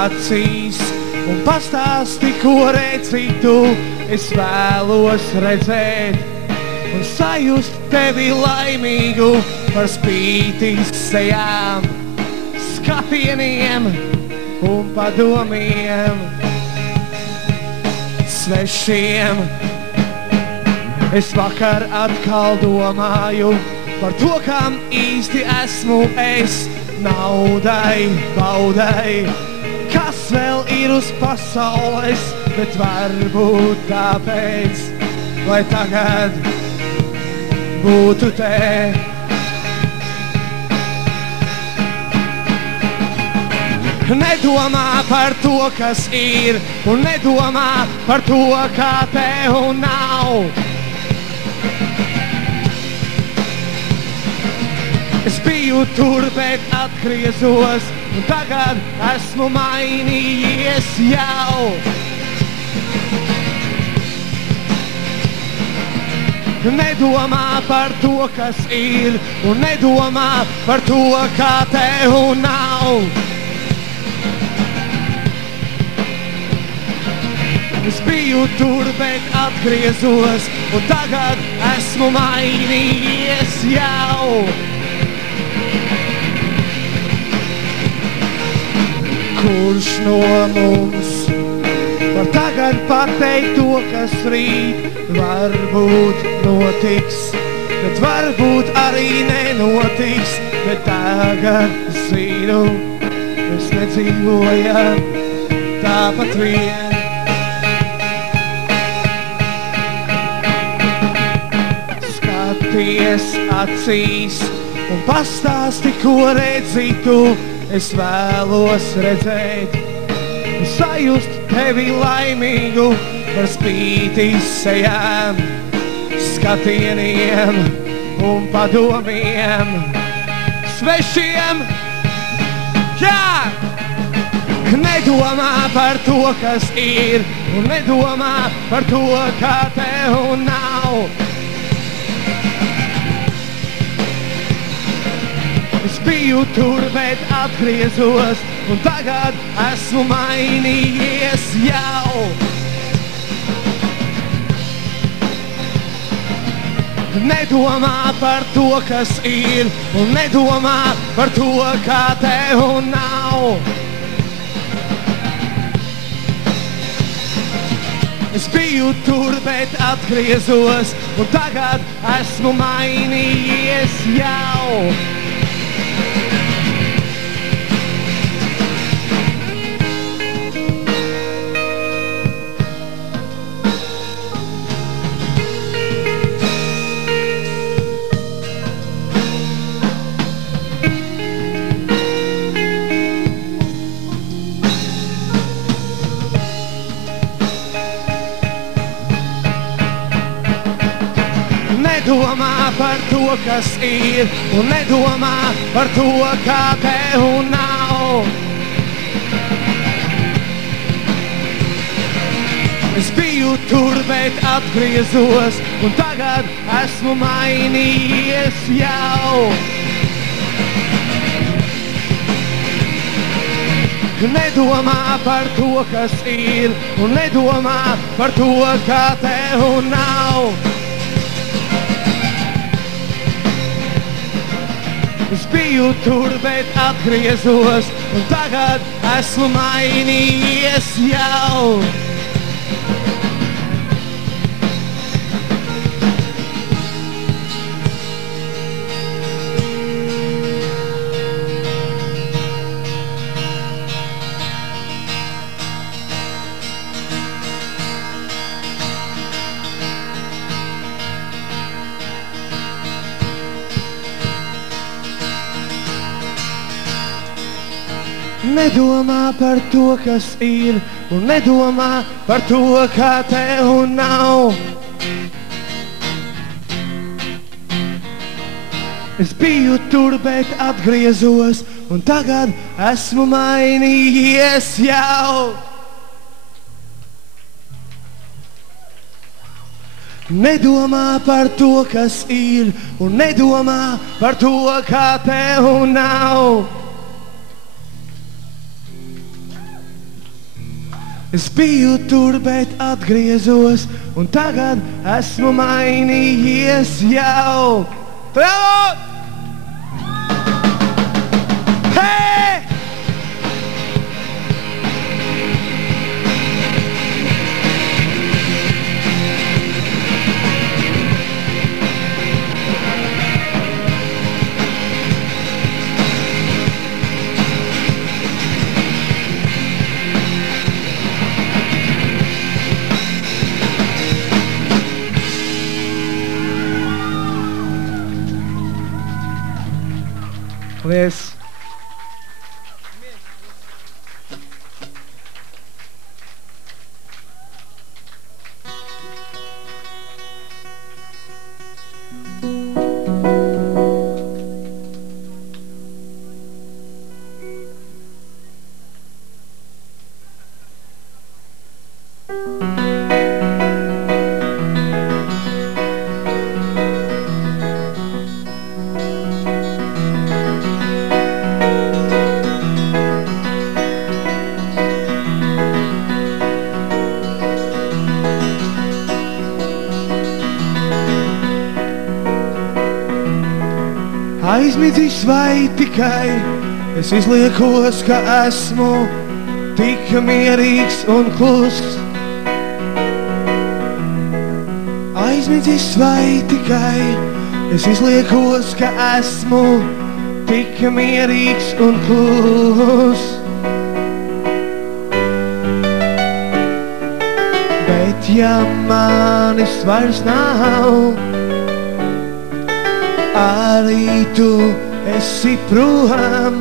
Acīs un pastāsti, ko redzi tu, es vēlos redzēt un sajust tevi laimīgu par spīti sejām, skatieniem un padomiem svešiem. Es vakar atkal domāju par to, kam īsti esmu es, naudai, baudai, kas vēl ir uz pasaules, bet varbūt tāpēc, lai tagad būtu te. Nedomā par to, kas ir, un nedomā par to, kā tev nav. Es biju tur, bet atgriezos, un tagad esmu mainījies jau. Nedomā par to, kas ir, un nedomā par to, kā tev nav. Es biju tur, bet atgriezos, un tagad esmu mainījies jau. Kurš no mums var tagad pateikt to, kas rīt varbūt notiks, bet varbūt arī nenotiks, bet tagad zinu, mēs nedzīvojam tāpat vien. Skaties acīs un pastāsti, ko redzi tu, es vēlos redzēt un sajust tevi laimīgu par spīti sejām, skatieniem un padomiem svešiem. Jā! Nedomā par to, kas ir, un nedomā par to, kā tev nav. Es biju tur, bet atgriezos, un tagad esmu mainījies jau. Nedomā par to, kas ir, un nedomā par to, kā tev nav. Es biju tur, bet atgriezos, un tagad esmu mainījies jau. nedomā par to, kas ir, un nedomā par to, kā tev nav. Es biju tur, bet atgriezos, un tagad esmu mainījies jau. Nedomā par to, kas ir, un nedomā par to, kā tev nav. Es biju tur, bet atgriezos, un tagad esmu mainījies jau. Nedomā par to, kas ir, un nedomā par to, kā tev nav. Es biju tur, bet atgriezos, un tagad esmu mainījies jau. Nedomā par to, kas ir, un nedomā par to, kā tev nav. Es biju tur, bet atgriezos, un tagad esmu mainījies jau. Bravo! Hei! Paldies! Aizmidzis vai tikai es izliekos, ka esmu tik mierīgs un kluss. Aizmidzis vai tikai es izliekos, ka esmu tik mierīgs un kluss. Bet ja manis vairs nav, arī tu esi prom.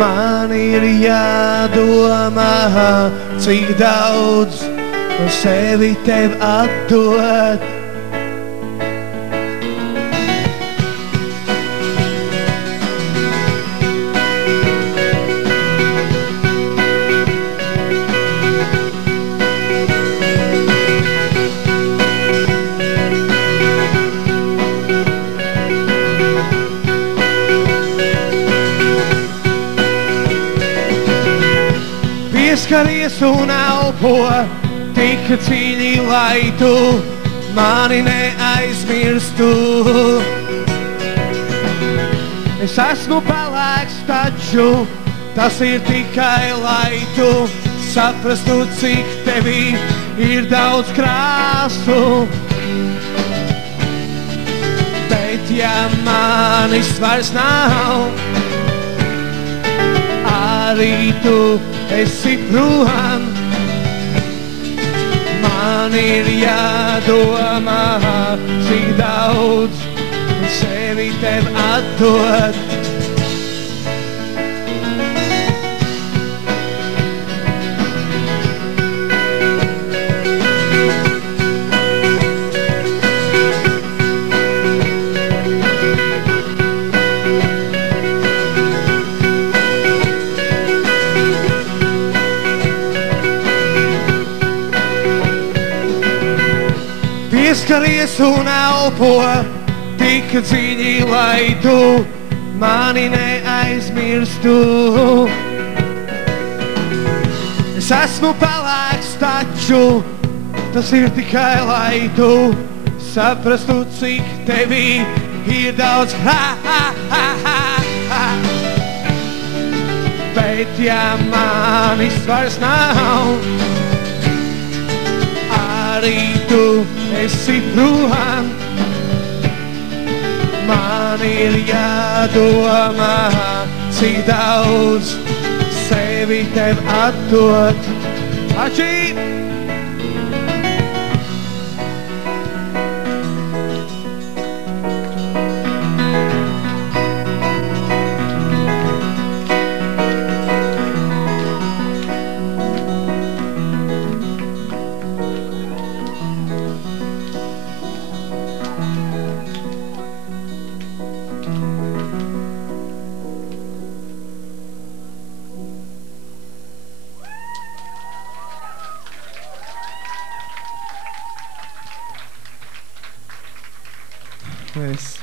Man ir jādomā, cik daudz sevi tev atdot. Pieskaries un elpo tik dziļi, lai tu mani neaizmirstu. Es esmu pelēks, taču tas ir tikai, lai tu saprastu, cik tevī ir daudz krāsu. Bet ja manis vairs nav, arī tu esi prom. Man ir jādomā, cik daudz sevi tev atdot. Pieskaries un elpo tik dziļi, lai tu mani neaizmirstu. Es esmu pelēks, taču tas ir tikai, lai tu saprastu, cik tevī ir daudz. Bet ja manis vairs nav, arī tu esi prom. Man ir jādomā, cik daudz sevi tev atdot. Atšķīt! Yes.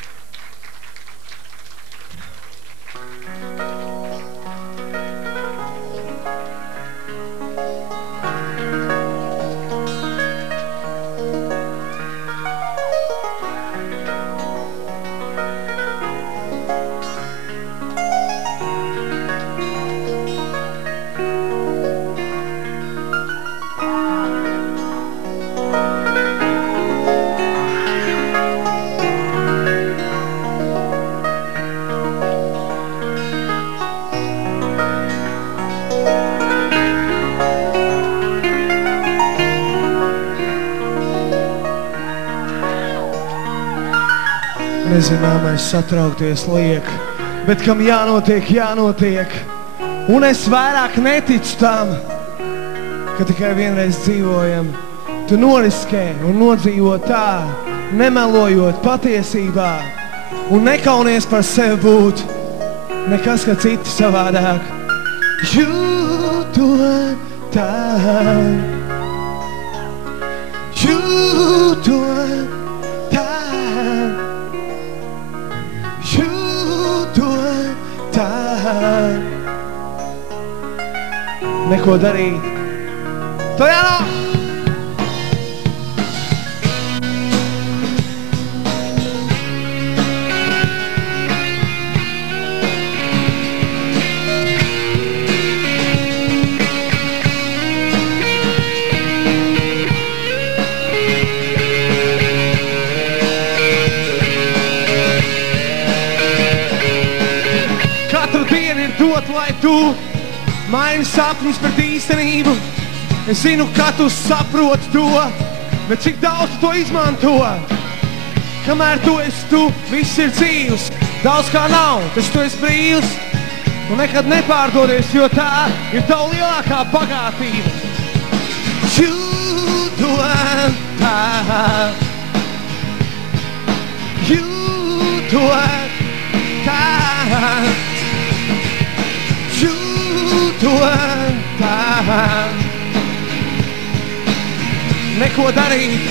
Nezināmais satraukties liek, bet kam jānotiek, jānotiek. Un es vairāk neticu tam, ka tikai vienreiz dzīvojam. Tu noriskē un nodzīvo tā, nemelojot patiesībā. Un nekaunies par sevi būt, nekas, ka citi savādāk. Jūtot tā, jūtot tā. Neko darīt. To jāno! Katru dienu ir dot, lai tu maini sapņus pret īstenību. Es zinu, ka tu saproti to, bet cik daudz to izmanto. Kamēr tu esi tu, viss ir dzīvs. Daudz kā nav, taču tu esi brīvs. Un nekad nepārdodies, jo tā ir tava lielākā bagātība. Jūtot tā, jūtot tā. Neko darīt,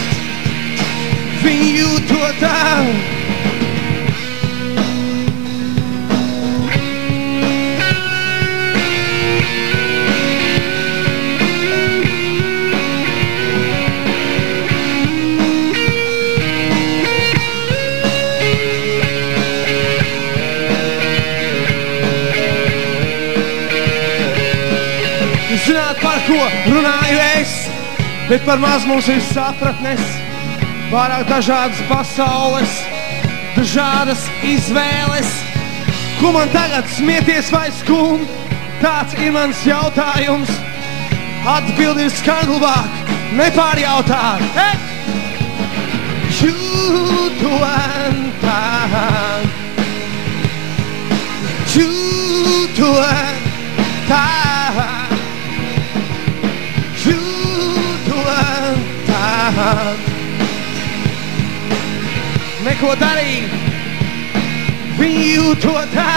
viņi jūtot tā. Zināt, par ko runāju es, bet par maz mums ir sapratnes. Pārāk dažādas pasaules, dažādas izvēles. Ko man tagad smieties vai skumt? Tāds ir mans jautājums. Atbildi ir skanglabāk, nepārjautāt. Hey! Jūtot tā, jūtot tā. Neko darīt, viņi jūtot tā.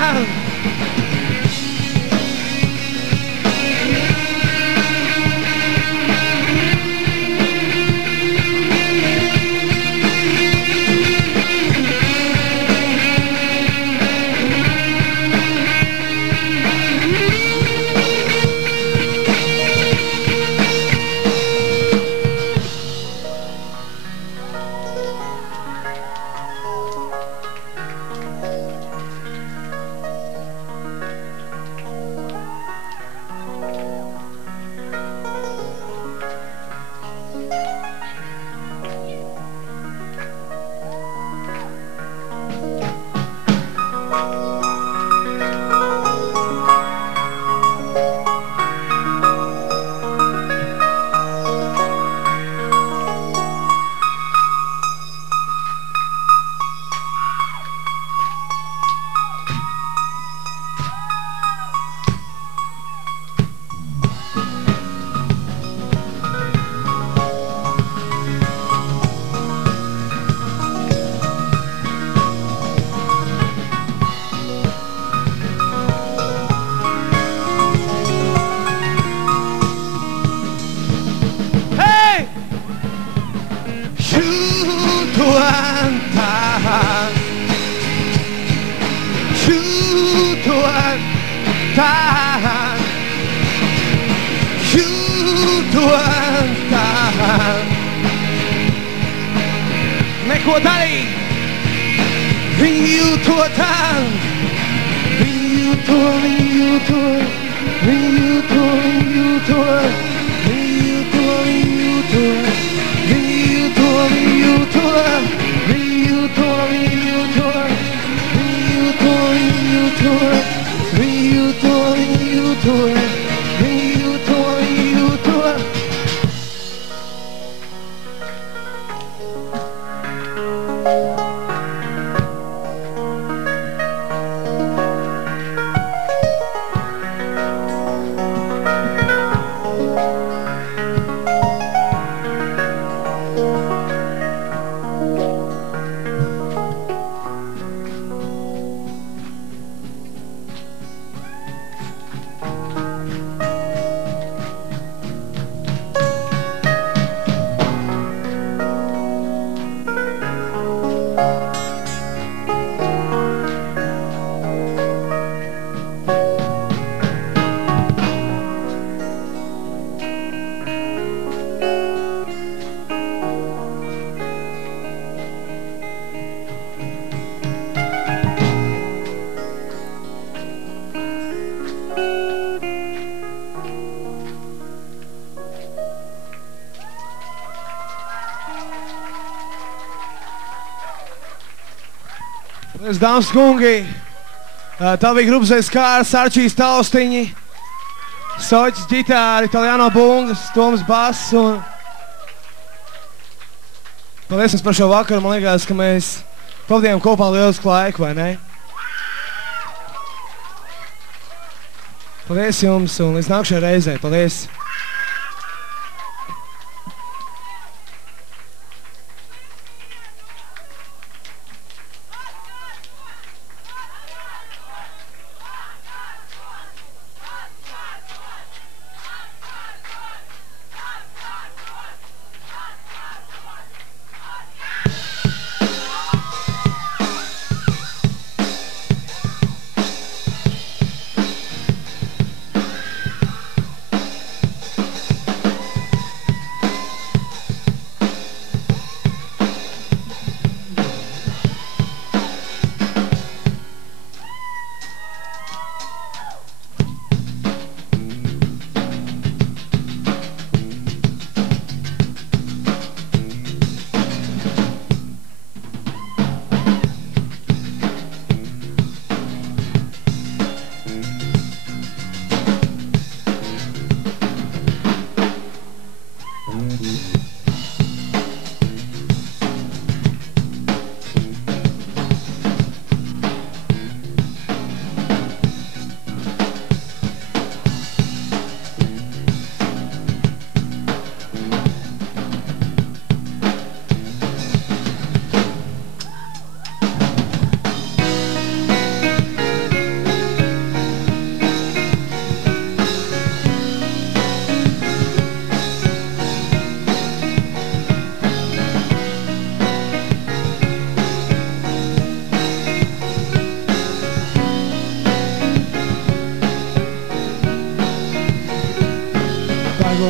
tā. Neko darīt, viņi jūto tā. Viņi jūto, viņi jūto, viņi jūto, viņi jūto, viņi jūto, viņi jūto, viņi jūto, viņi jūto, viņi jūto, viņi jūto, viņi jūto, viņi jūto, viņi jūto, viņi jūto, viņi jūto, viņi jūto. Dāmas kungi, tā bija grupzais kārs, Arčijs Taustiņi, Soķis ģitāri, Italiano bungas, Toms bass un... Paldies jums par šo vakaru, man liekas, ka mēs pavadījām kopā lielisku laiku, vai ne? Paldies jums un līdz nākšajai reizei, paldies!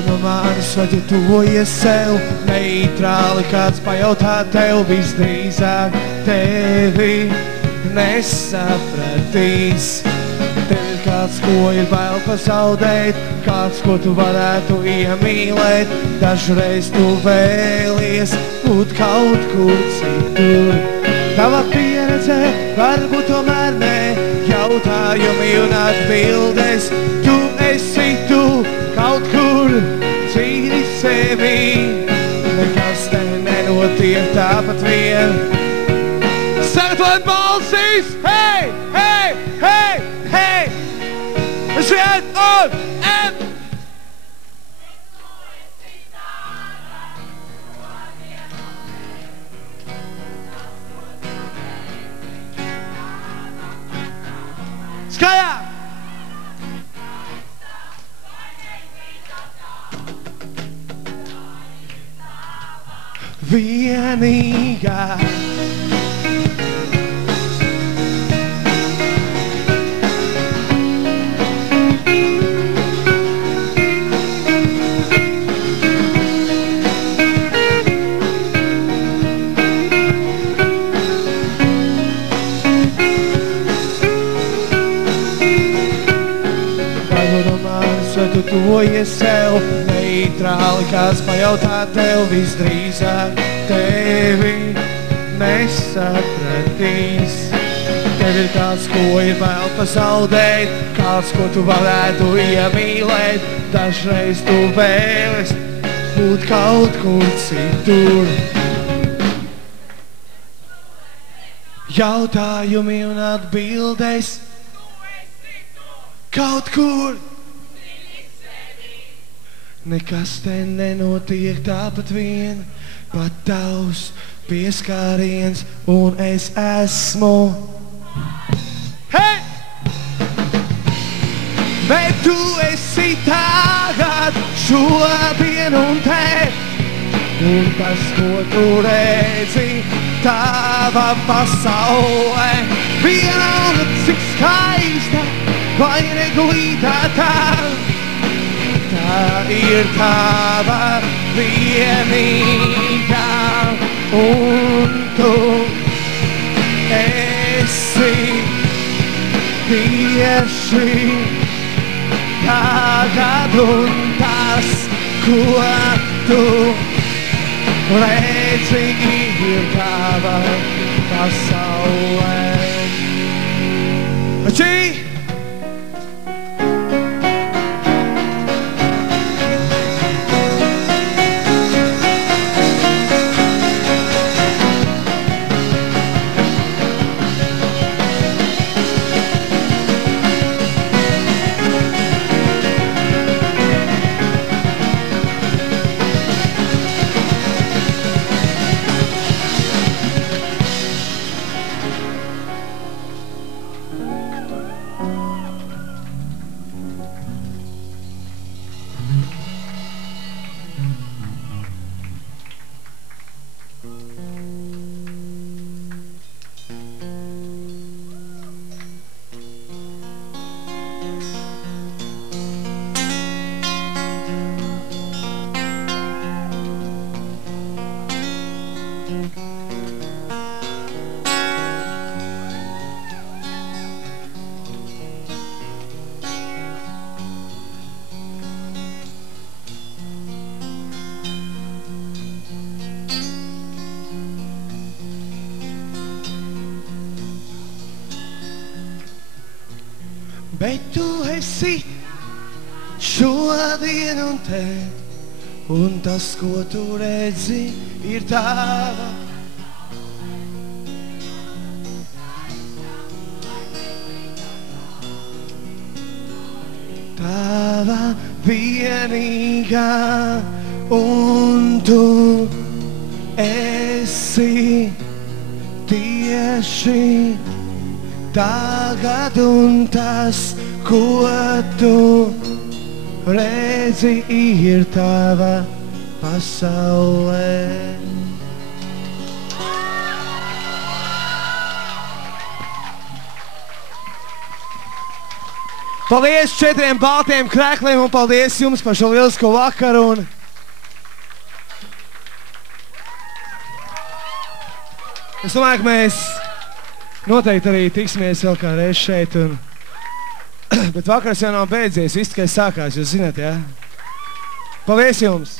No manis, vai tu tuvojies sev, neitrāli kāds pajautā tev, visdrīzāk tevi nesapratīs. Tev ir kāds, ko ir bail pazaudēt, kāds, ko tu varētu iemīlēt, dažreiz tu vēlies būt kaut kur citur. Tava pieredze varbūt tomēr ne, jautājumi un atbildes, tu esi tu kaut kur cīni sevi, nekas te nenotiek tāpat vien. Sagatavot balsīs, hei, hei, hei, hei, es vien un en. Skaļāk! Vienīgā vai tu tojies sev, neitrāli kāds pajautā tev, visdrīzāk tevi nesapratīs. Tev ir kāds, ko ir vēl pazaudēt, kāds, ko tu varētu iemīlēt, dažreiz tu vēlies būt kaut kur citur. Jautājumi un atbildēs kaut kur. Nekas te nenotiek tāpat vien, pat tavs pieskāriens, un es esmu. Hei! Bet tu esi tagad, šodien un te, un tas, ko tu redzi, tava pasaulē. Viena un cik skaista, vai neglītā tā, tā ir tava vienīgā, un tu esi tieši tagad, un tas, ko tu redzi, ir tava pasaulē. Ačī! Bet tu esi šodien un te, un tas, ko tu redzi, ir tava. Tava vienīgā, un tu esi tieši tagad, un tas, ko tu redzi, ir tava pasaulē. Paldies 4 baltiem kreklim un paldies jums par šo lielisko vakaru. Es domāju, ka mēs noteikti arī tiksimies vēl kā reiz šeit. Bet vakars jau nav beidzies, viss tikai sākās, jūs zināt, jā? Paldies jums!